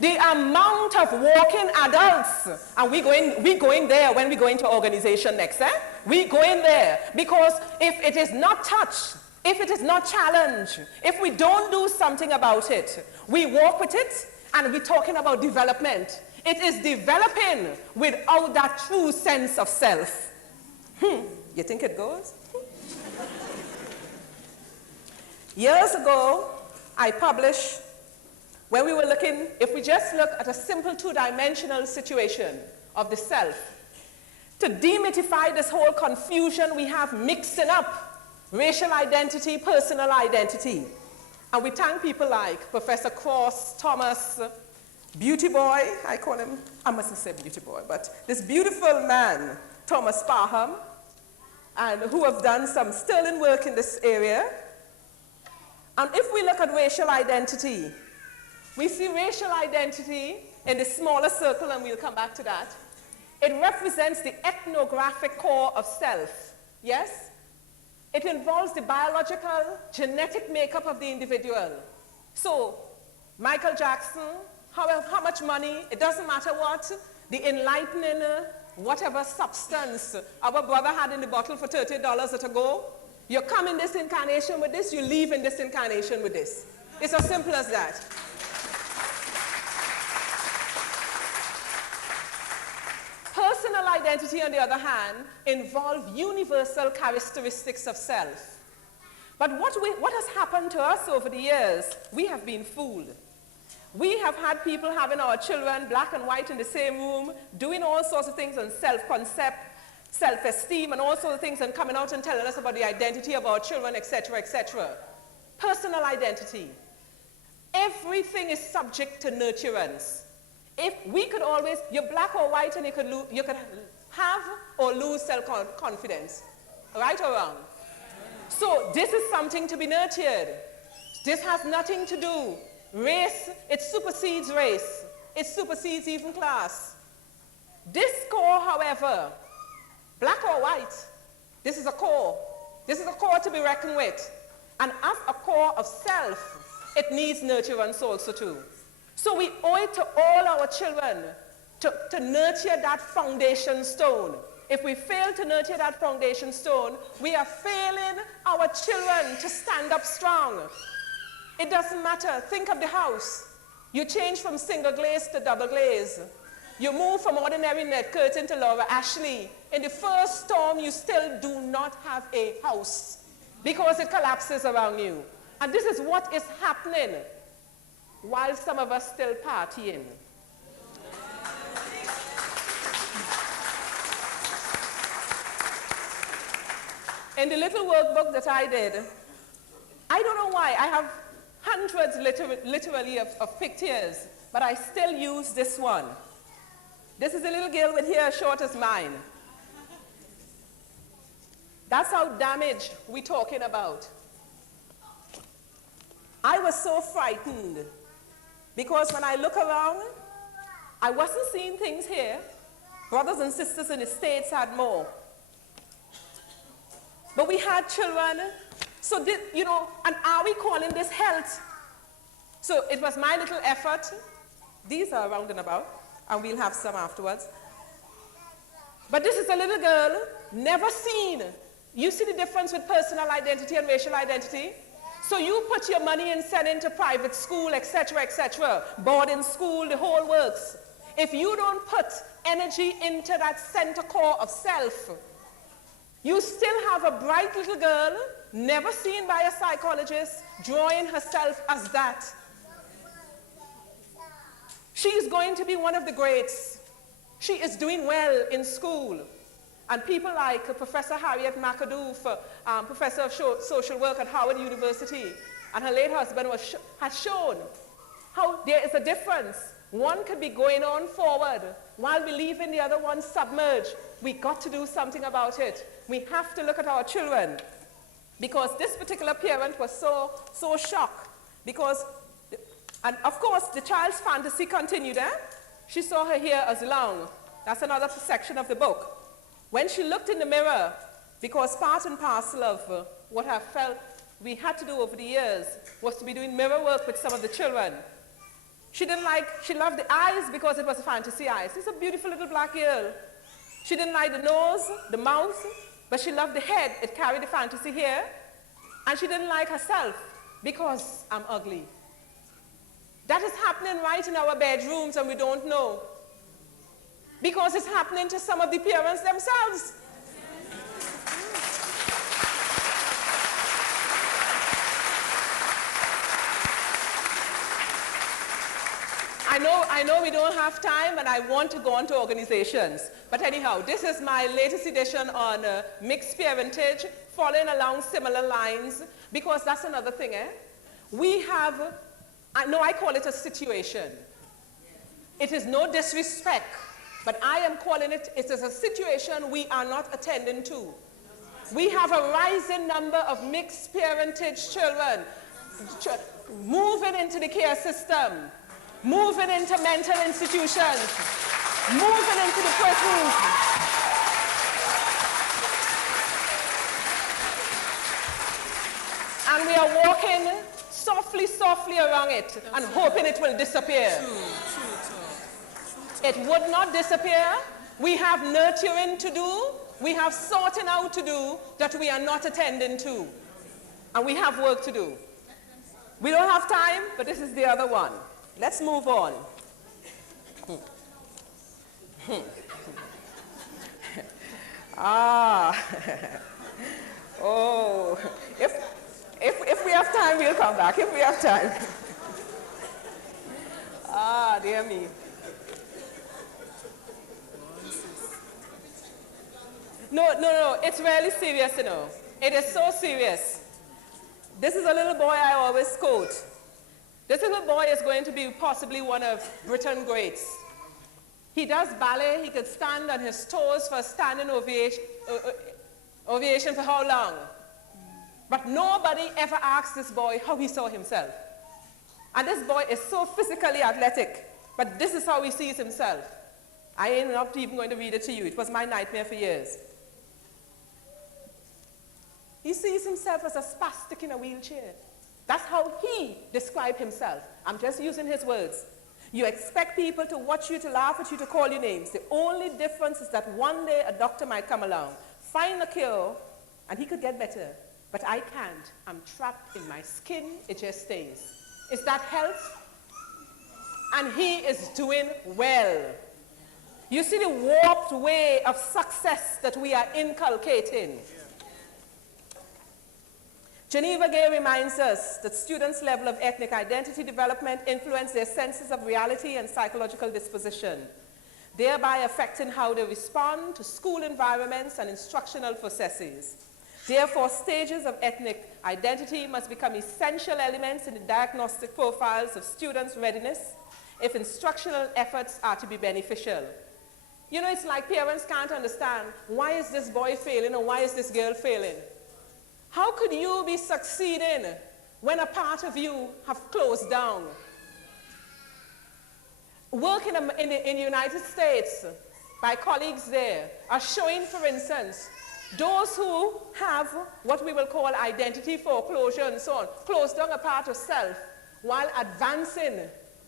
The amount of walking adults, and we go in there when we go into organization next, eh? We go in there because if it is not touched, if it is not challenged, if we don't do something about it, we walk with it, and we're talking about development. It is developing without that true sense of self. You think it goes? Years ago, I published, when we were looking, if we just look at a simple two-dimensional situation of the self, to demystify this whole confusion we have mixing up racial identity, personal identity. And we thank people like Professor Cross, Thomas, Beauty Boy, I call him, I mustn't say Beauty Boy, but this beautiful man, Thomas Parham, and who have done some sterling work in this area. And if we look at racial identity, we see racial identity in the smaller circle, and we'll come back to that. It represents the ethnographic core of self, yes? It involves the biological, genetic makeup of the individual. So, Michael Jackson, how much money, it doesn't matter what, the enlightening, whatever substance our brother had in the bottle for $30 at a go, you come in this incarnation with this, you leave in this incarnation with this. It's as simple as that. Personal identity, on the other hand, involves universal characteristics of self. But what has happened to us over the years, we have been fooled. We have had people having our children, black and white, in the same room, doing all sorts of things on self-concept, self-esteem, and all sorts of things, and coming out and telling us about the identity of our children, etc., etc. Personal identity. Everything is subject to nurturance. If we could always, you're black or white, and you could have or lose self-confidence, right or wrong? So this is something to be nurtured. This has nothing to do. Race, it supersedes race. It supersedes even class. This core, however, black or white, this is a core. This is a core to be reckoned with. And as a core of self, it needs nurturance also too. So we owe it to all our children to nurture that foundation stone. If we fail to nurture that foundation stone, we are failing our children to stand up strong. It doesn't matter. Think of the house. You change from single glaze to double glaze. You move from ordinary net curtain to Laura Ashley. In the first storm, you still do not have a house because it collapses around you. And this is what is happening while some of us still partying. In the little workbook that I did, I don't know why, I have hundreds literally of pictures but I still use this one. This is a little girl with hair short as mine. That's how damaged we're talking about. I was so frightened because when I look around, I wasn't seeing things here. Brothers and sisters in the States had more. But we had children. So, and are we calling this health? So it was my little effort. These are round and about, and we'll have some afterwards. But this is a little girl, never seen. You see the difference with personal identity and racial identity? So you put your money and send into private school, etc., boarding school, the whole works. If you don't put energy into that center core of self, you still have a bright little girl, never seen by a psychologist, drawing herself as that. She is going to be one of the greats. She is doing well in school. And people like Professor Harriet McAdoo, Professor of Social Work at Howard University, and her late husband has shown how there is a difference. One could be going on forward while we're leaving the other one submerged. We got to do something about it. We have to look at our children. Because this particular parent was so shocked. Because, and of course, the child's fantasy continued. She saw her hair as long. That's another section of the book. When she looked in the mirror, because part and parcel of what I felt we had to do over the years was to be doing mirror work with some of the children. She loved the eyes because it was a fantasy eyes. It's a beautiful little black girl. She didn't like the nose, the mouth, but she loved the head. It carried the fantasy hair. And she didn't like herself because I'm ugly. That is happening right in our bedrooms and we don't know. Because it's happening to some of the parents themselves. I know we don't have time and I want to go on to organizations. But anyhow, this is my latest edition on mixed parentage, following along similar lines, because that's another thing. We have, I call it a situation. It is no disrespect, but I am calling it is a situation we are not attending to. We have a rising number of mixed parentage children moving into the care system, moving into mental institutions, moving into the prisons. And we are walking softly around it and hoping it will disappear. It would not disappear. We have nurturing to do. We have sorting out to do that we are not attending to. And we have work to do. We don't have time, but this is the other one. Let's move on. Oh, if we have time, we'll come back. If we have time. Dear me. No, it's really serious, you know. It is so serious. This is a little boy I always quote. This little boy is going to be possibly one of Britain's greats. He does ballet. He could stand on his toes for a standing ovation for how long? But nobody ever asked this boy how he saw himself. And this boy is so physically athletic, but this is how he sees himself. I am not even going to read it to you. It was my nightmare for years. He sees himself as a spastic in a wheelchair. That's how he described himself. I'm just using his words. You expect people to watch you, to laugh at you, to call you names. The only difference is that one day a doctor might come along, find a cure, and he could get better. But I can't. I'm trapped in my skin. It just stays. Is that health? And he is doing well. You see the warped way of success that we are inculcating. Geneva Gay reminds us that students' level of ethnic identity development influence their senses of reality and psychological disposition, thereby affecting how they respond to school environments and instructional processes. Therefore, stages of ethnic identity must become essential elements in the diagnostic profiles of students' readiness, if instructional efforts are to be beneficial. You know, it's like parents can't understand, why is this boy failing or why is this girl failing? How could you be succeeding when a part of you have closed down? Work in the United States by colleagues there are showing, for instance, those who have what we will call identity foreclosure and so on, close down a part of self while advancing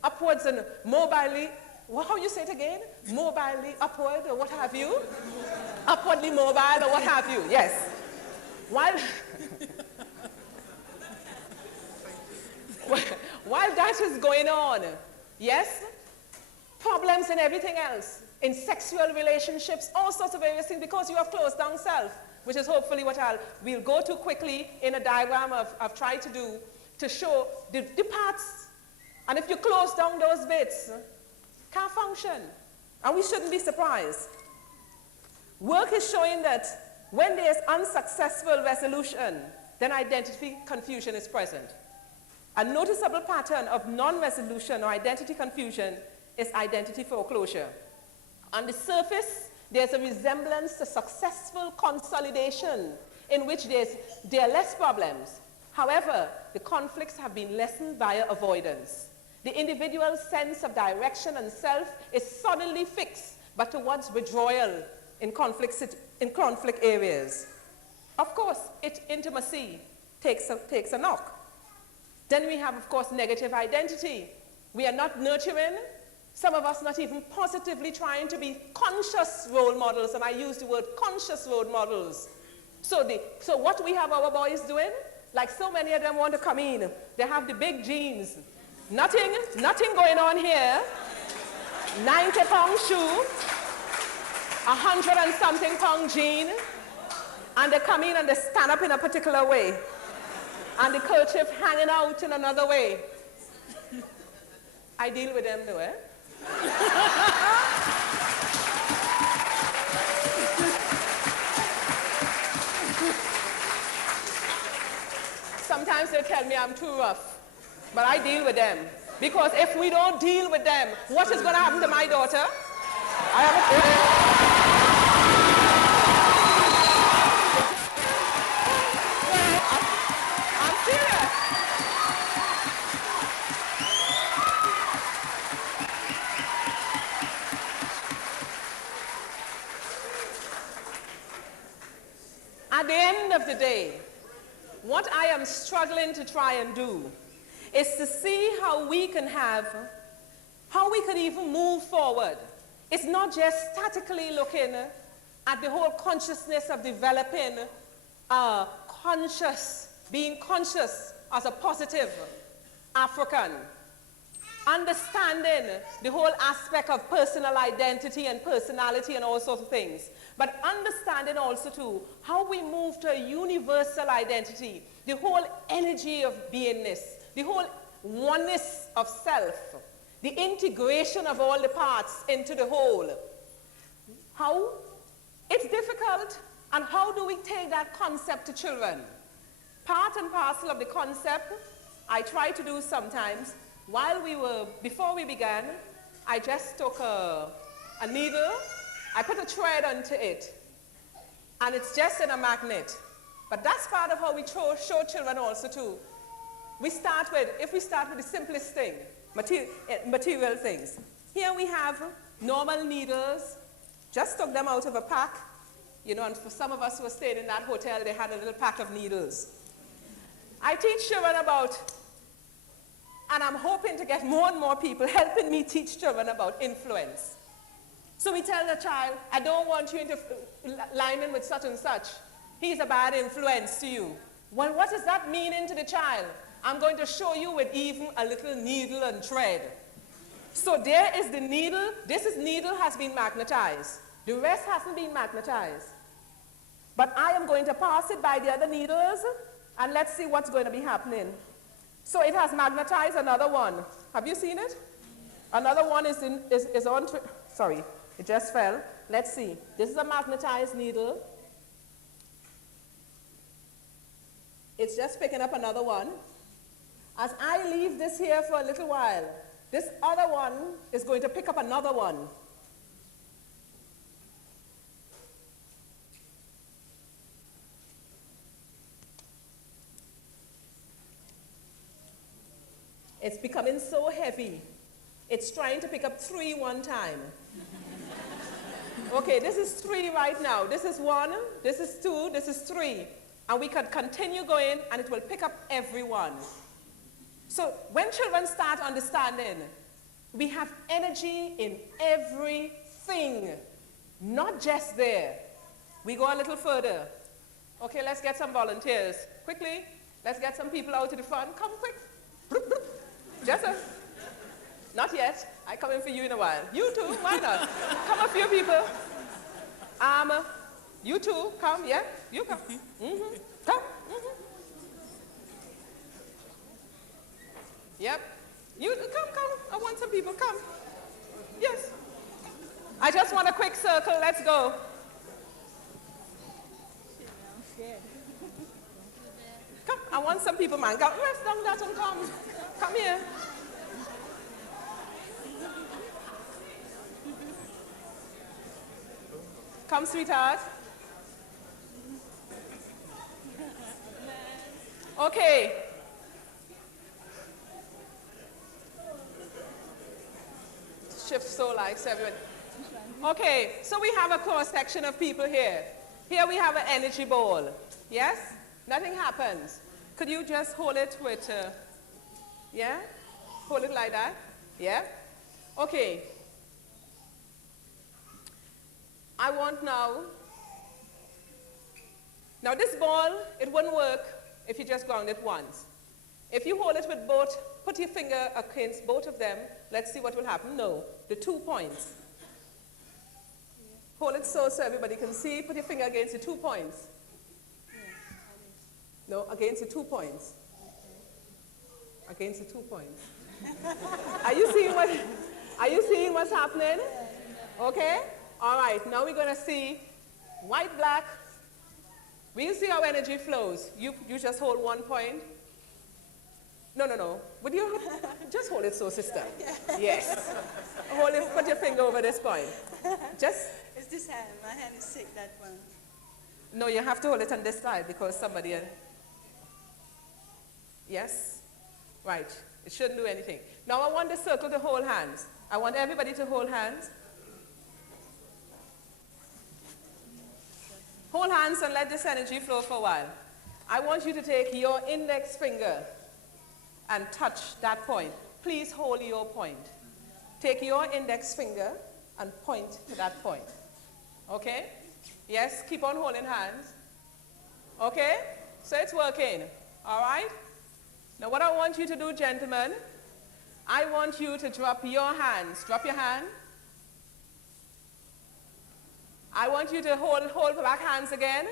upwards and mobilely, how you say it again? Mobilely upward or what have you? Upwardly mobile or what have you, yes. While that is going on, yes, problems and everything else, in sexual relationships, all sorts of various things, because you have closed down self, which is hopefully what we'll go to quickly in a diagram I've tried to do to show the parts. And if you close down those bits, can't function. And we shouldn't be surprised. Work is showing that when there's unsuccessful resolution, then identity confusion is present. A noticeable pattern of non-resolution or identity confusion is identity foreclosure. On the surface, there's a resemblance to successful consolidation in which there are less problems. However, the conflicts have been lessened via avoidance. The individual's sense of direction and self is suddenly fixed, but towards withdrawal in conflict areas. Of course, intimacy takes a knock. Then we have, of course, negative identity. We are not nurturing. Some of us not even positively trying to be conscious role models, and I use the word conscious role models. So what we have our boys doing, like so many of them want to come in, they have the big jeans. Nothing going on here. 90-pound shoe, 100 and something pound jean, and they come in and they stand up in a particular way, and the kerchief hanging out in another way. I deal with them though, eh? Sometimes they tell me I'm too rough, but I deal with them. Because if we don't deal with them, what is going to happen to my daughter? I'm serious. At the end of the day, what I am struggling to try and do is to see how we can even move forward. It's not just statically looking at the whole consciousness of developing being conscious as a positive African, understanding the whole aspect of personal identity and personality and all sorts of things, but understanding also too how we move to a universal identity, the whole energy of beingness, the whole oneness of self, the integration of all the parts into the whole. How? It's difficult, and how do we take that concept to children? Part and parcel of the concept I try to do sometimes. Before we began, I just took a needle, I put a thread onto it, and it's just in a magnet. But that's part of how we show children also too. If we start with the simplest thing, material things. Here we have normal needles, just took them out of a pack, and for some of us who were staying in that hotel, they had a little pack of needles. I teach children about, and I'm hoping to get more and more people helping me teach children about influence. So we tell the child, I don't want you to line in with such and such. He's a bad influence to you. Well, what does that mean to the child? I'm going to show you with even a little needle and thread. So there is the needle. Needle has been magnetized. The rest hasn't been magnetized. But I am going to pass it by the other needles, and let's see what's going to be happening. So it has magnetized another one. Have you seen it? Another one is on, sorry, it just fell. Let's see. This is a magnetized needle. It's just picking up another one. As I leave this here for a little while, This other one is going to pick up another one. It's becoming so heavy. It's trying to pick up 3 one time. Okay, this is 3 right now. This is 1, this is 2, this is 3. And we could continue going and it will pick up everyone. So when children start understanding, we have energy in everything, not just there. We go a little further. Okay, let's get some volunteers. Quickly, let's get some people out to the front. Come quick. Jessa. Not yet. I come in for you in a while. You too, why not? Come a few people. You too, come, yeah? You come. Come. Yep. You come. I want some people, come. Yes. I just want a quick circle, let's go. Come, I want some people, man. Come, rest down that and come. Come here. Come, sweetheart. Okay. Shift so likes everyone. Okay, so we have a cross section of people here. Here we have an energy ball. Yes? Nothing happens. Could you just hold it with, yeah? Hold it like that. Yeah? Okay. I want now this ball, it won't work if you just ground it once. If you hold it with both, put your finger against both of them, let's see what will happen. No, the 2 points. Hold it so everybody can see. Put your finger against the 2 points. No, against the 2 points. Against the 2 points. Are you seeing what's happening? Okay? All right, now we're going to see white, black. We'll see how energy flows. You just hold 1 point. No. Would you just hold it so, sister? Yes. Hold it, put your finger over this point. Just. It's this hand. My hand is sick, that one. No, you have to hold it on this side because somebody. Yes? Right. It shouldn't do anything. Now I want the circle to hold hands. I want everybody to hold hands. Hold hands and let this energy flow for a while. I want you to take your index finger and touch that point. Please hold your point. Take your index finger and point to that point. Okay? Yes, keep on holding hands. Okay? So it's working. All right? Now what I want you to do, gentlemen, I want you to drop your hands. Drop your hand. I want you to hold back hands again.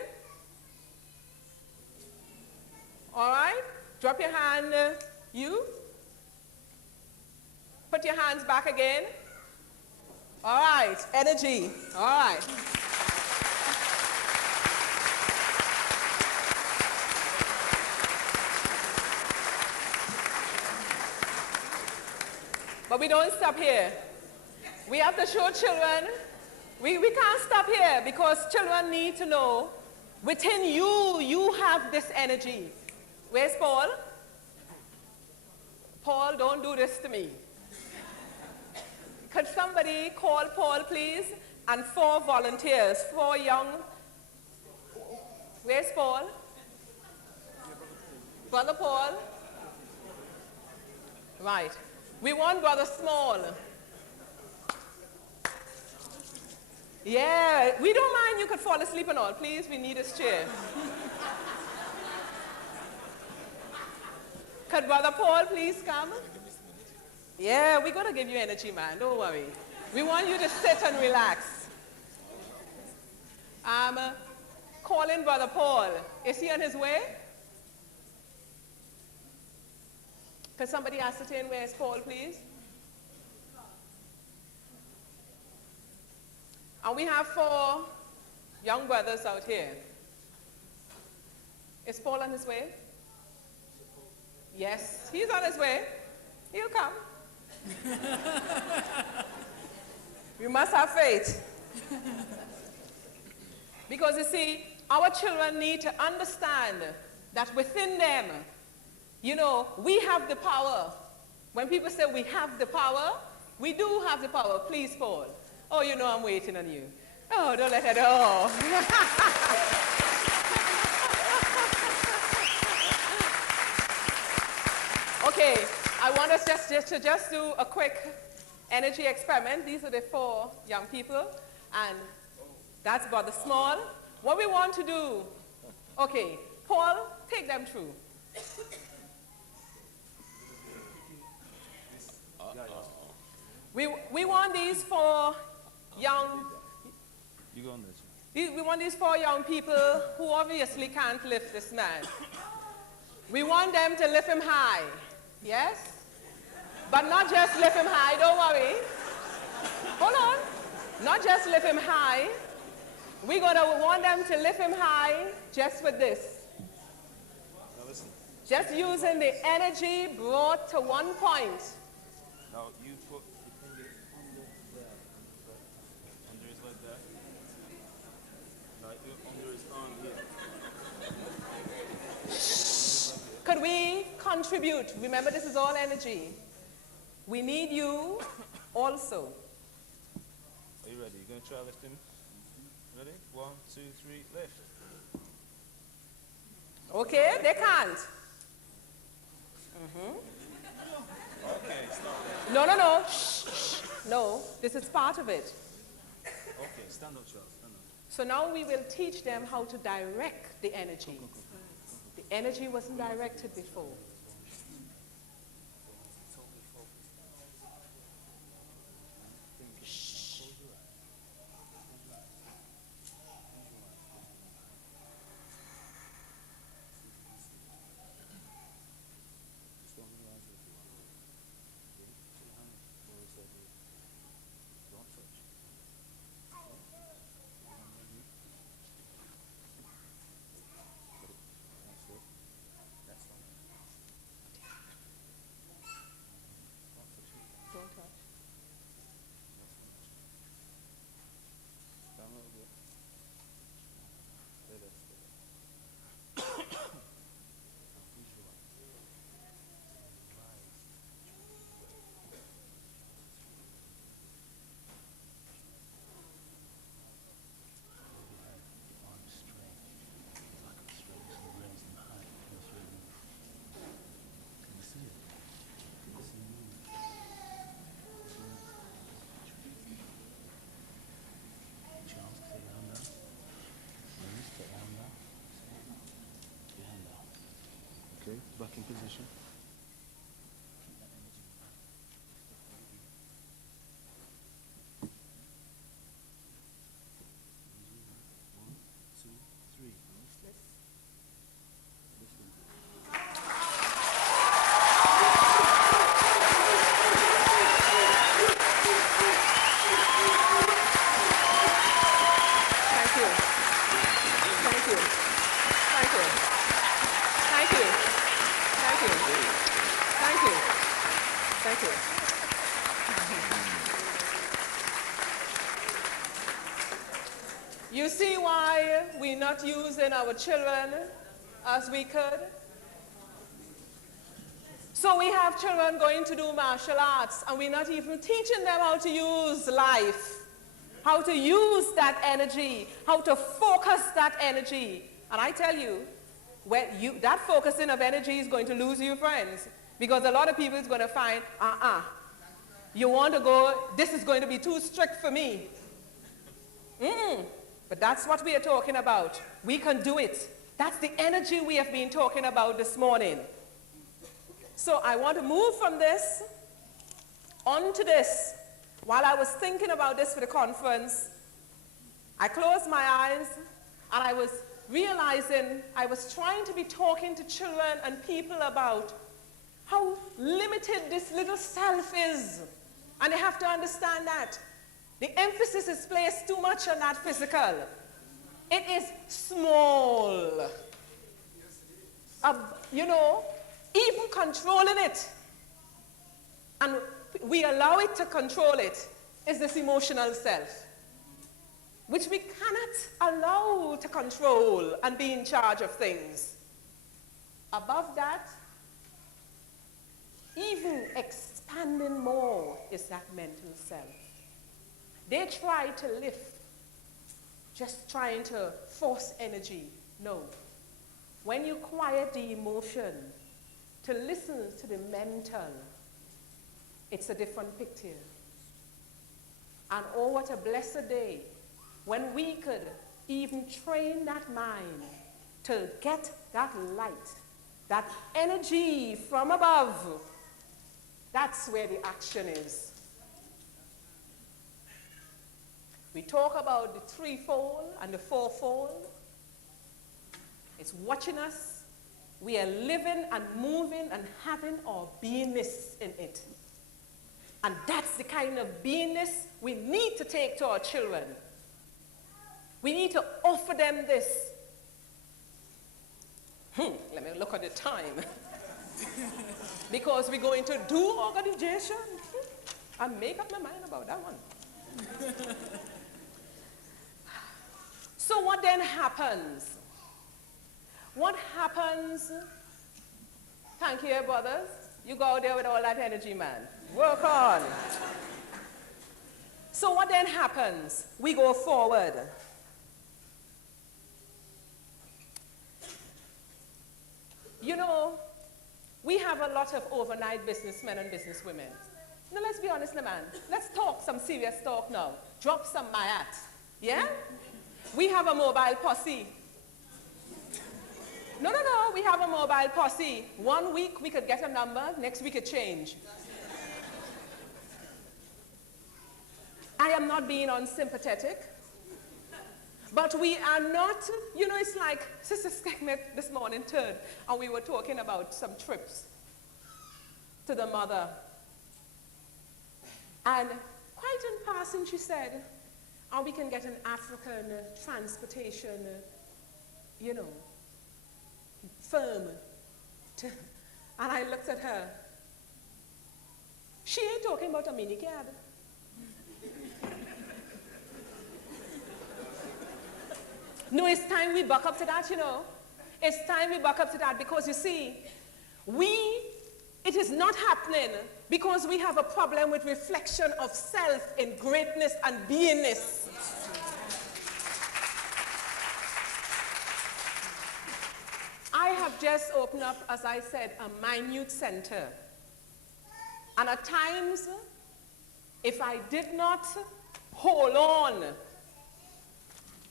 All right? Drop your hand, you. Put your hands back again. All right, energy. All right. But we don't stop here. We have to show children. We can't stop here because children need to know within you have this energy. Where's Paul? Paul, don't do this to me. Could somebody call Paul, please? And 4 volunteers, 4 young. Where's Paul? Brother Paul? Right. We want Brother Small. Yeah, we don't mind. You could fall asleep and all. Please, we need his chair. Could Brother Paul please come? Yeah, we're going to give you energy, man. Don't worry. We want you to sit and relax. Call in Brother Paul. Is he on his way? Could somebody ascertain where is Paul, please? And we have 4 young brothers out here. Is Paul on his way? Yes, he's on his way. He'll come. We must have faith. Because you see, our children need to understand that within them, you know, we have the power. When people say we have the power, we do have the power. Please, Paul. Oh, you know I'm waiting on you. Oh, don't let it go. Okay, I want us to just do a quick energy experiment. These are the 4 young people, and that's about the small. What we want to do, okay, Paul, take them through. We want these 4 young, we want these 4 young people who obviously can't lift this man. We want them to lift him high, yes? But not just lift him high, don't worry. Hold on. Not just lift him high. We're going to want them to lift him high just with this. Just using the energy brought to one point. Now you put the finger under his leg there. Now under his arm here. Could we contribute? Remember, this is all energy. We need you also. Are you ready? You're going to try lifting? Ready? 1, 2, 3, lift. Okay, they can't. Okay, stop there. No, no, no. Shh, shh. No, this is part of it. Okay, stand up, Charles. Stand up. So now we will teach them how to direct the energy. The energy wasn't directed before. Okay, back in position. You see why we're not using our children as we could? So we have children going to do martial arts, and we're not even teaching them how to use life, how to use that energy, how to focus that energy. And I tell you, that focusing of energy is going to lose you friends, because a lot of people is going to find, you want to go, this is going to be too strict for me. But that's what we are talking about. We can do it. That's the energy we have been talking about this morning. So I want to move from this on to this. While I was thinking about this for the conference, I closed my eyes and I was realizing I was trying to be talking to children and people about how limited this little self is. And they have to understand that. The emphasis is placed too much on that physical. It is small. You know, even controlling it. And we allow it to control it, is this emotional self, which we cannot allow to control and be in charge of things. Above that, even expanding more is that mental self. They try to lift, just trying to force energy. No. When you quiet the emotion to listen to the mental, it's a different picture. And oh, what a blessed day when we could even train that mind to get that light, that energy from above. That's where the action is. We talk about the threefold and the fourfold. It's watching us. We are living and moving and having our beingness in it. And that's the kind of beingness we need to take to our children. We need to offer them this. Let me look at the time. Because we're going to do organization. I make up my mind about that one. So what then happens? What happens? Thank you, brothers. You go out there with all that energy, man. Work on. So what then happens? We go forward. You know, we have a lot of overnight businessmen and businesswomen. Now let's be honest, man. Let's talk some serious talk now. Drop some mayat. Yeah? We have a mobile posse. No. We have a mobile posse. 1 week we could get a number, next week it change. I am not being unsympathetic. But we are not, you know, it's like Sister Skegmet this morning turned, and we were talking about some trips to the mother. And quite in passing, she said, oh, we can get an African transportation, you know, firm. And I looked at her. She ain't talking about a minicab. No, it's time we buck up to that, you know. It's time we buck up to that because, you see, it is not happening because we have a problem with reflection of self in greatness and beingness. I have just opened up, as I said, a minute center. And at times, if I did not hold on,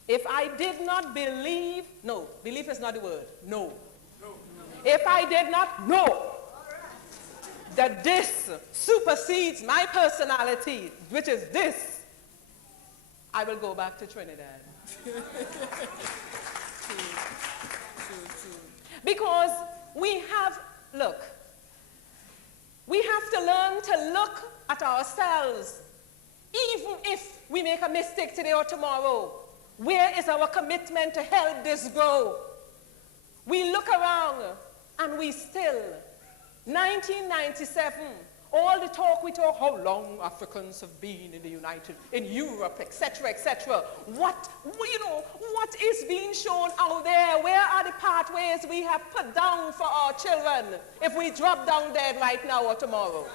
if I did not believe, no, belief is not the word, no. If I did not know that this supersedes my personality, which is this, I will go back to Trinidad. Because we have to learn to look at ourselves, even if we make a mistake today or tomorrow. Where is our commitment to help this grow? We look around and we still, 1997, all the talk we talk, how long Africans have been in Europe, etc., etc. What is being shown out there? Where are the pathways we have put down for our children if we drop down dead right now or tomorrow?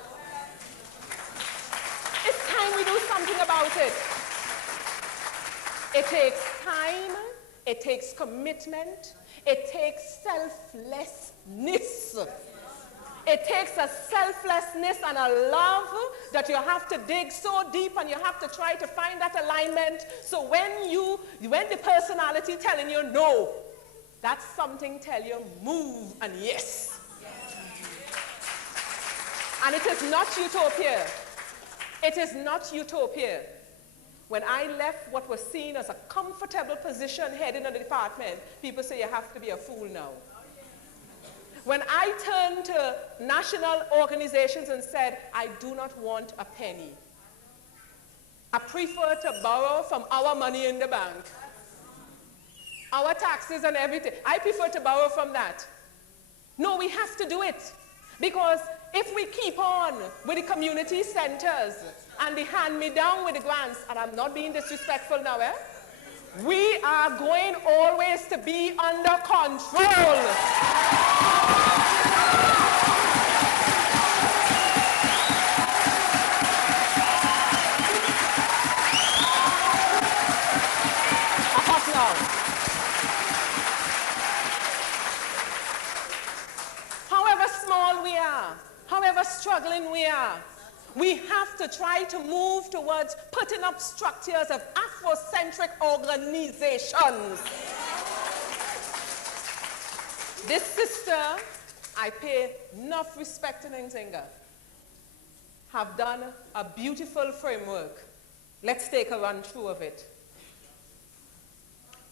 It's time we do something about it. It takes time, it takes commitment, it takes selflessness. It takes a selflessness and a love that you have to dig so deep and you have to try to find that alignment. So when the personality telling you no, that's something tell you move and yes. And it is not utopia. It is not utopia. When I left what was seen as a comfortable position heading of the department, people say you have to be a fool now. When I turned to national organizations and said, I do not want a penny. I prefer to borrow from our money in the bank. Our taxes and everything. I prefer to borrow from that. No, we have to do it. Because if we keep on with the community centers and the hand-me-down with the grants, and I'm not being disrespectful now, we are going always to be under control. However small we are, however struggling we are, we have to try to move towards putting up structures of Afrocentric organizations. This sister, I pay enough respect to Nzinga, have done a beautiful framework. Let's take a run through of it.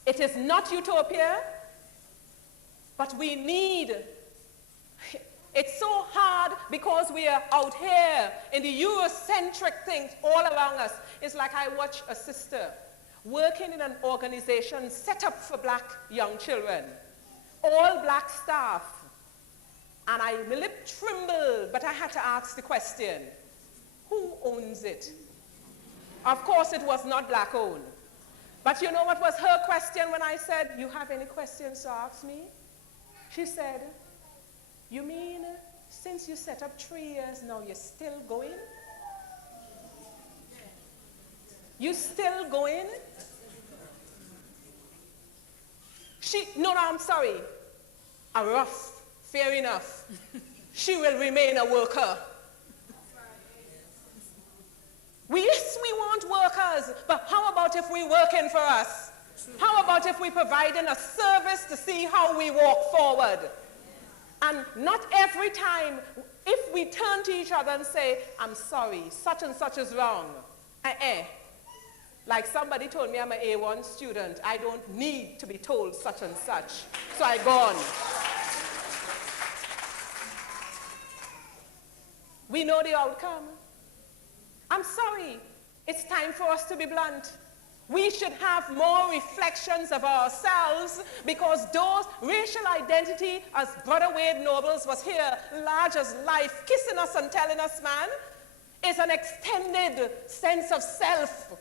It is not utopia, but we need. It's so hard because we are out here in the Eurocentric things all around us. It's like I watch a sister working in an organization set up for black young children, all black staff. And my lip trembled, but I had to ask the question, who owns it? Of course, it was not black owned. But you know what was her question when I said, you have any questions to ask me? She said, you mean since you set up 3 years now, you're still going? You still going? No, I'm sorry. A rough, fair enough. She will remain a worker. Yes, we want workers, but how about if we're working for us? How about if we're providing a service to see how we walk forward? And not every time, if we turn to each other and say, I'm sorry, such and such is wrong. Like somebody told me I'm an A1 student, I don't need to be told such and such. So I go on. We know the outcome. I'm sorry, it's time for us to be blunt. We should have more reflections of ourselves because those racial identity, as Brother Wade Nobles was here, large as life, kissing us and telling us, man, is an extended sense of self.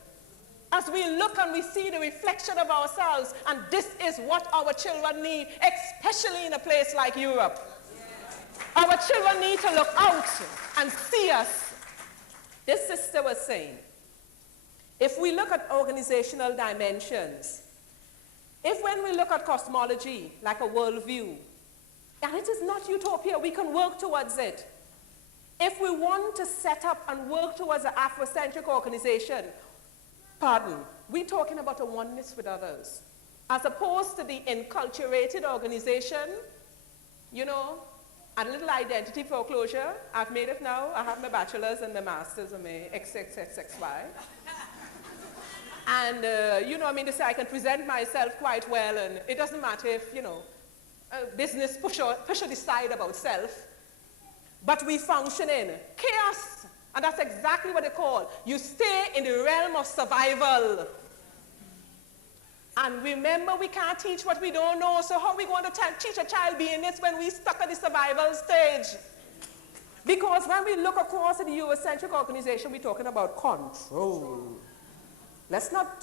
As we look and we see the reflection of ourselves, and this is what our children need, especially in a place like Europe. Our children need to look out and see us. This sister was saying, if we look at organizational dimensions, if when we look at cosmology, like a worldview, and it is not utopia, we can work towards it. If we want to set up and work towards an Afrocentric organization, we're talking about a oneness with others, as opposed to the enculturated organization, you know, a little identity foreclosure. I've made it now. I have my bachelor's and my master's and my XXXXY. And, you know, I mean to say I can present myself quite well, and it doesn't matter if, you know, business push decide about self. But we function in chaos, and that's exactly what they call. You stay in the realm of survival. And remember, we can't teach what we don't know, so how are we going to teach a child beingness when we're stuck at the survival stage? Because when we look across at the Eurocentric organization, we're talking about control. Let's not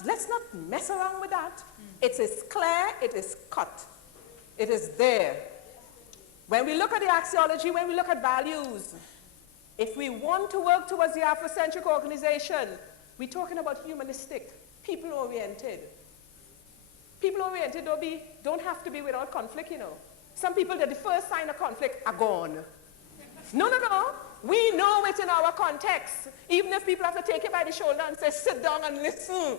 mess around with that. It is clear, it is cut. It is there. When we look at the axiology, when we look at values, if we want to work towards the Afrocentric organization, we're talking about humanistic, people-oriented. People-oriented don't have to be without conflict, you know. Some people, that the first sign of conflict are gone. No. We know it in our context. Even if people have to take it by the shoulder and say, sit down and listen.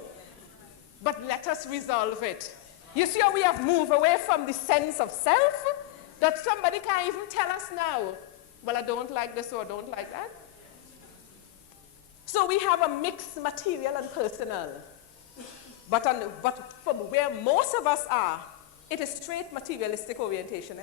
But let us resolve it. You see how we have moved away from the sense of self? That somebody can't even tell us now, well, I don't like this or I don't like that. So we have a mixed material and personal. But from where most of us are, it is straight materialistic orientation.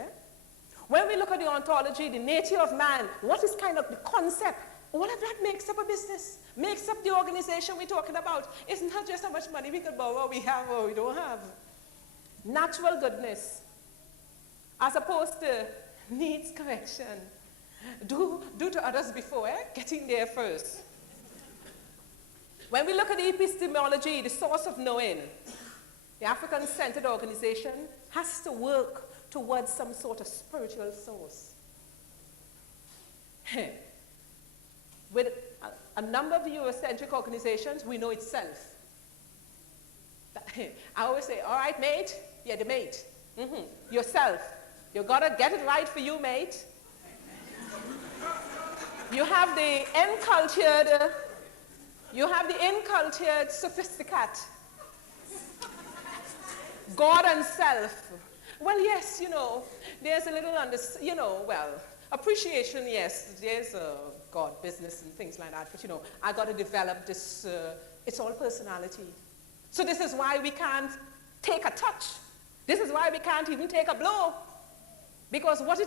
When we look at the ontology, the nature of man, what is kind of the concept, all of that makes up a business, makes up the organization we're talking about. It's not just how much money we can borrow, we have or we don't have. Natural goodness, as opposed to needs correction. Do to others before, getting there first. When we look at epistemology, the source of knowing, the African-centered organization has to work towards some sort of spiritual source. With a number of Eurocentric organizations, we know it's self. I always say, all right, mate, you're the mate. Yourself. You gotta get it right for you, mate. You have the incultured sophisticat. God and self. Well, yes, you know, there's a little, appreciation, yes, there's God, business and things like that, but you know, I got to develop this, it's all personality. So this is why we can't take a touch. This is why we can't even take a blow. Because what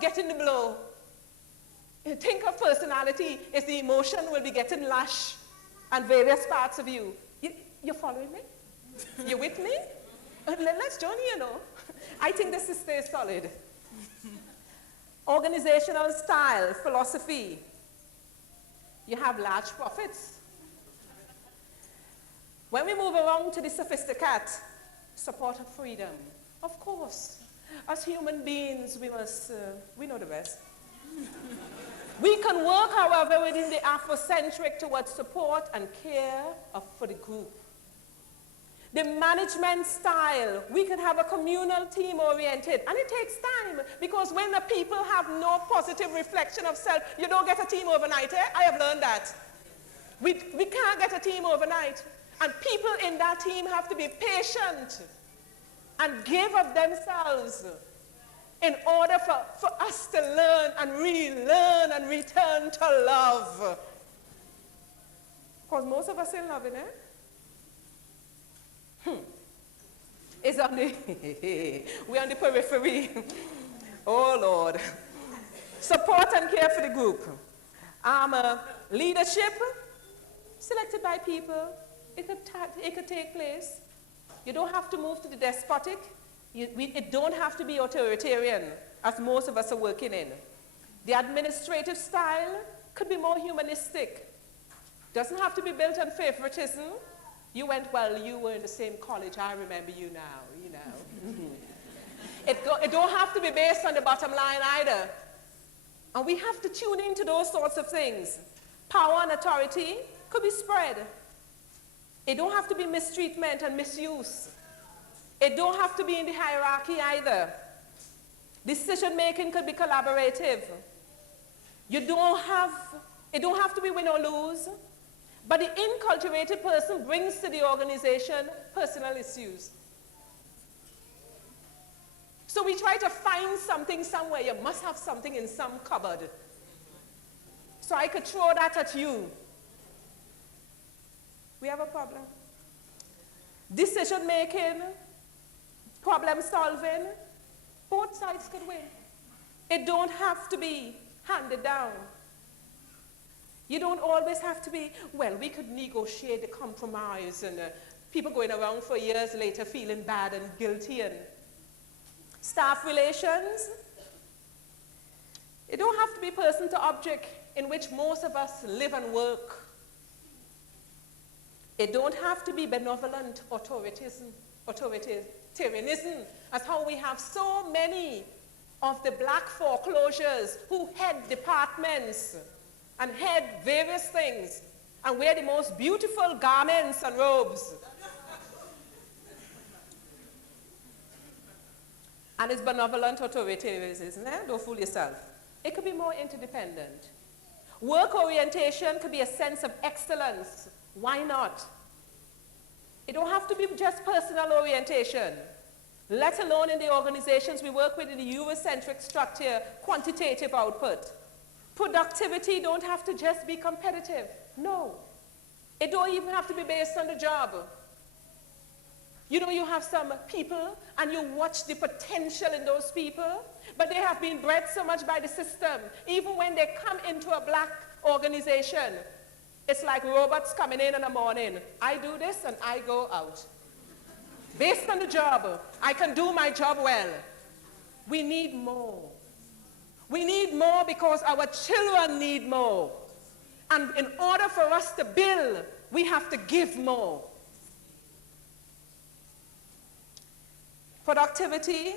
getting the blow? Think of personality is the emotion will be getting lash and various parts of you. You're following me? You with me? Let's journey, you know. I think this is stay solid. Organizational style, philosophy. You have large profits. When we move along to the sophisticat, support of freedom. Of course, as human beings, we know the rest. We can work, however, within the Afrocentric towards support and care for the group. The management style, we can have a communal team-oriented, and it takes time, because when the people have no positive reflection of self, you don't get a team overnight, I have learned that. We can't get a team overnight, and people in that team have to be patient and give of themselves in order for us to learn and relearn and return to love. Because most of us still loving it. It's on the, we're on the periphery. Oh, Lord. Support and care for the group. Leadership, selected by people. It could take place. You don't have to move to the despotic. It don't have to be authoritarian, as most of us are working in. The administrative style could be more humanistic. Doesn't have to be built on favoritism. You were in the same college, I remember you now, you know. It don't have to be based on the bottom line either. And we have to tune into those sorts of things. Power and authority could be spread. It don't have to be mistreatment and misuse. It don't have to be in the hierarchy either. Decision making could be collaborative. It don't have to be win or lose. But the inculturated person brings to the organization personal issues. So we try to find something somewhere. You must have something in some cupboard. So I could throw that at you. We have a problem. Decision making, problem solving, both sides could win. It don't have to be handed down. You don't always have to be, we could negotiate a compromise, and people going around for years later feeling bad and guilty. And staff relations, it don't have to be person to object, in which most of us live and work. It don't have to be benevolent authoritarianism, as how we have so many of the black foreclosures who head departments and head various things and wear the most beautiful garments and robes. And it's benevolent authoritarianism, isn't it? Don't fool yourself. It could be more interdependent. Work orientation could be a sense of excellence. Why not? It don't have to be just personal orientation, let alone in the organizations we work with in the Eurocentric structure, quantitative output. Productivity don't have to just be competitive. No. It don't even have to be based on the job. You know, you have some people and you watch the potential in those people, but they have been bred so much by the system. Even when they come into a black organization, it's like robots coming in the morning. I do this and I go out. Based on the job, I can do my job well. We need more. We need more because our children need more. And in order for us to build, we have to give more. Productivity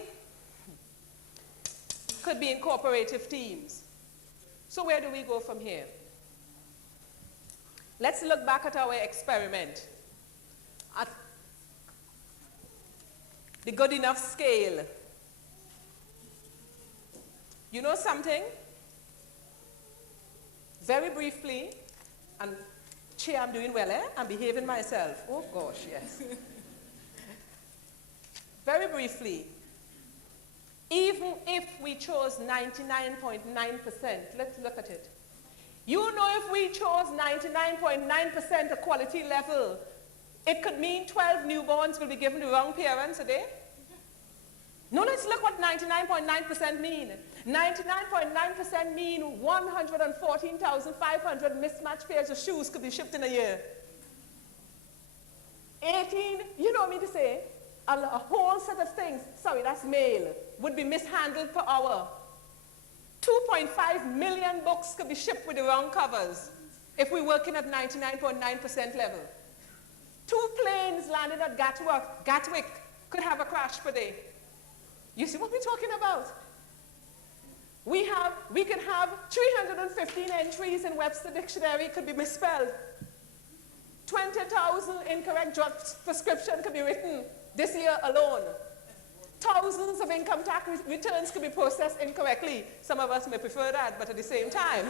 could be in cooperative teams. So where do we go from here? Let's look back at our experiment, at the good enough scale. You know something? Very briefly, and Chair, I'm doing well, eh? I'm behaving myself. Oh gosh, yes. Very briefly, even if we chose 99.9%, let's look at it. You know, if we chose 99.9% equality level, it could mean 12 newborns will be given to wrong parents a day. No, let's look what 99.9% mean. 99.9% mean 114,500 mismatched pairs of shoes could be shipped in a year. 18, you know what I mean to say, a whole set of things, sorry, that's male, would be mishandled per hour. 2.5 million books could be shipped with the wrong covers if we're working at 99.9% level. 2 planes landing at Gatwick could have a crash per day. You see what we're talking about? We could have 315 entries in Webster Dictionary could be misspelled. 20,000 incorrect drug prescription could be written this year alone. Thousands of income tax returns could be processed incorrectly. Some of us may prefer that, but at the same time.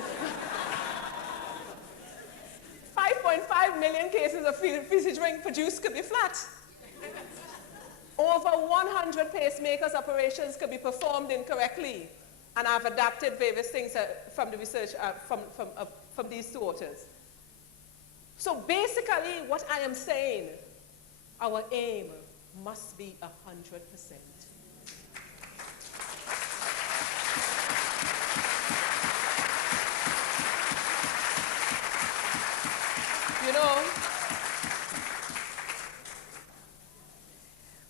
5.5 million cases of fizzy drink produced could be flat. Over 100 pacemakers operations could be performed incorrectly. And I've adapted various things from the research from these two authors. So basically, what I am saying, our aim must be 100%. You know,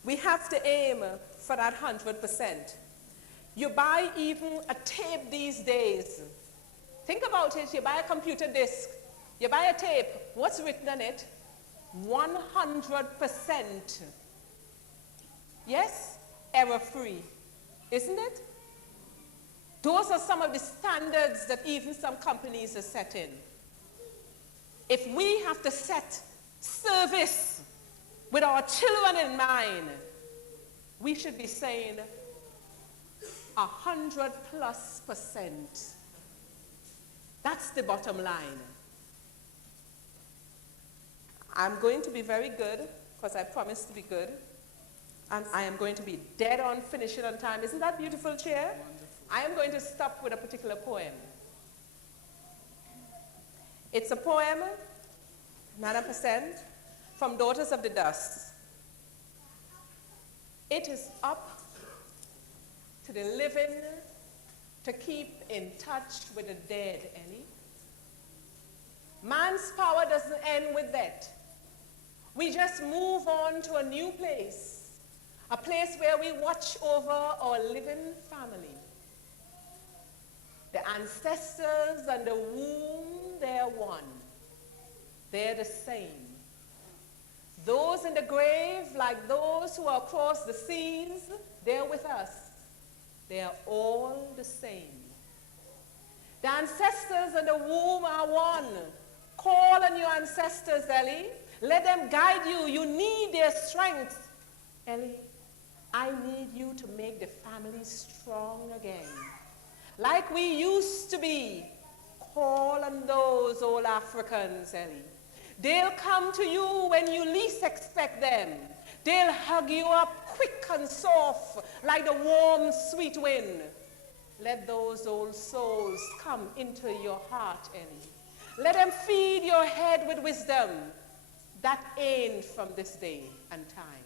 we have to aim for that 100%. You buy even a tape these days. Think about it, you buy a computer disc, you buy a tape, what's written on it? 100%. Yes? Error-free, isn't it? Those are some of the standards that even some companies are setting. If we have to set service with our children in mind, we should be saying 100+%. That's the bottom line. I'm going to be very good, because I promised to be good. And I am going to be dead on finishing on time. Isn't that beautiful, Chair? Wonderful. I am going to stop with a particular poem. It's a poem, 9%, from Daughters of the Dust. It is up to the living to keep in touch with the dead, Ellie. Man's power doesn't end with that. We just move on to a new place, a place where we watch over our living family. The ancestors and the womb, they're one. They're the same. Those in the grave, like those who are across the seas, they're with us. They are all the same. The ancestors and the womb are one. Call on your ancestors, Ellie. Let them guide you. You need their strength. Ellie, I need you to make the family strong again. Like we used to be. Call on those old Africans, Ellie. They'll come to you when you least expect them. They'll hug you up quick and soft like the warm, sweet wind. Let those old souls come into your heart, Ellie. Let them feed your head with wisdom that ain't from this day and time.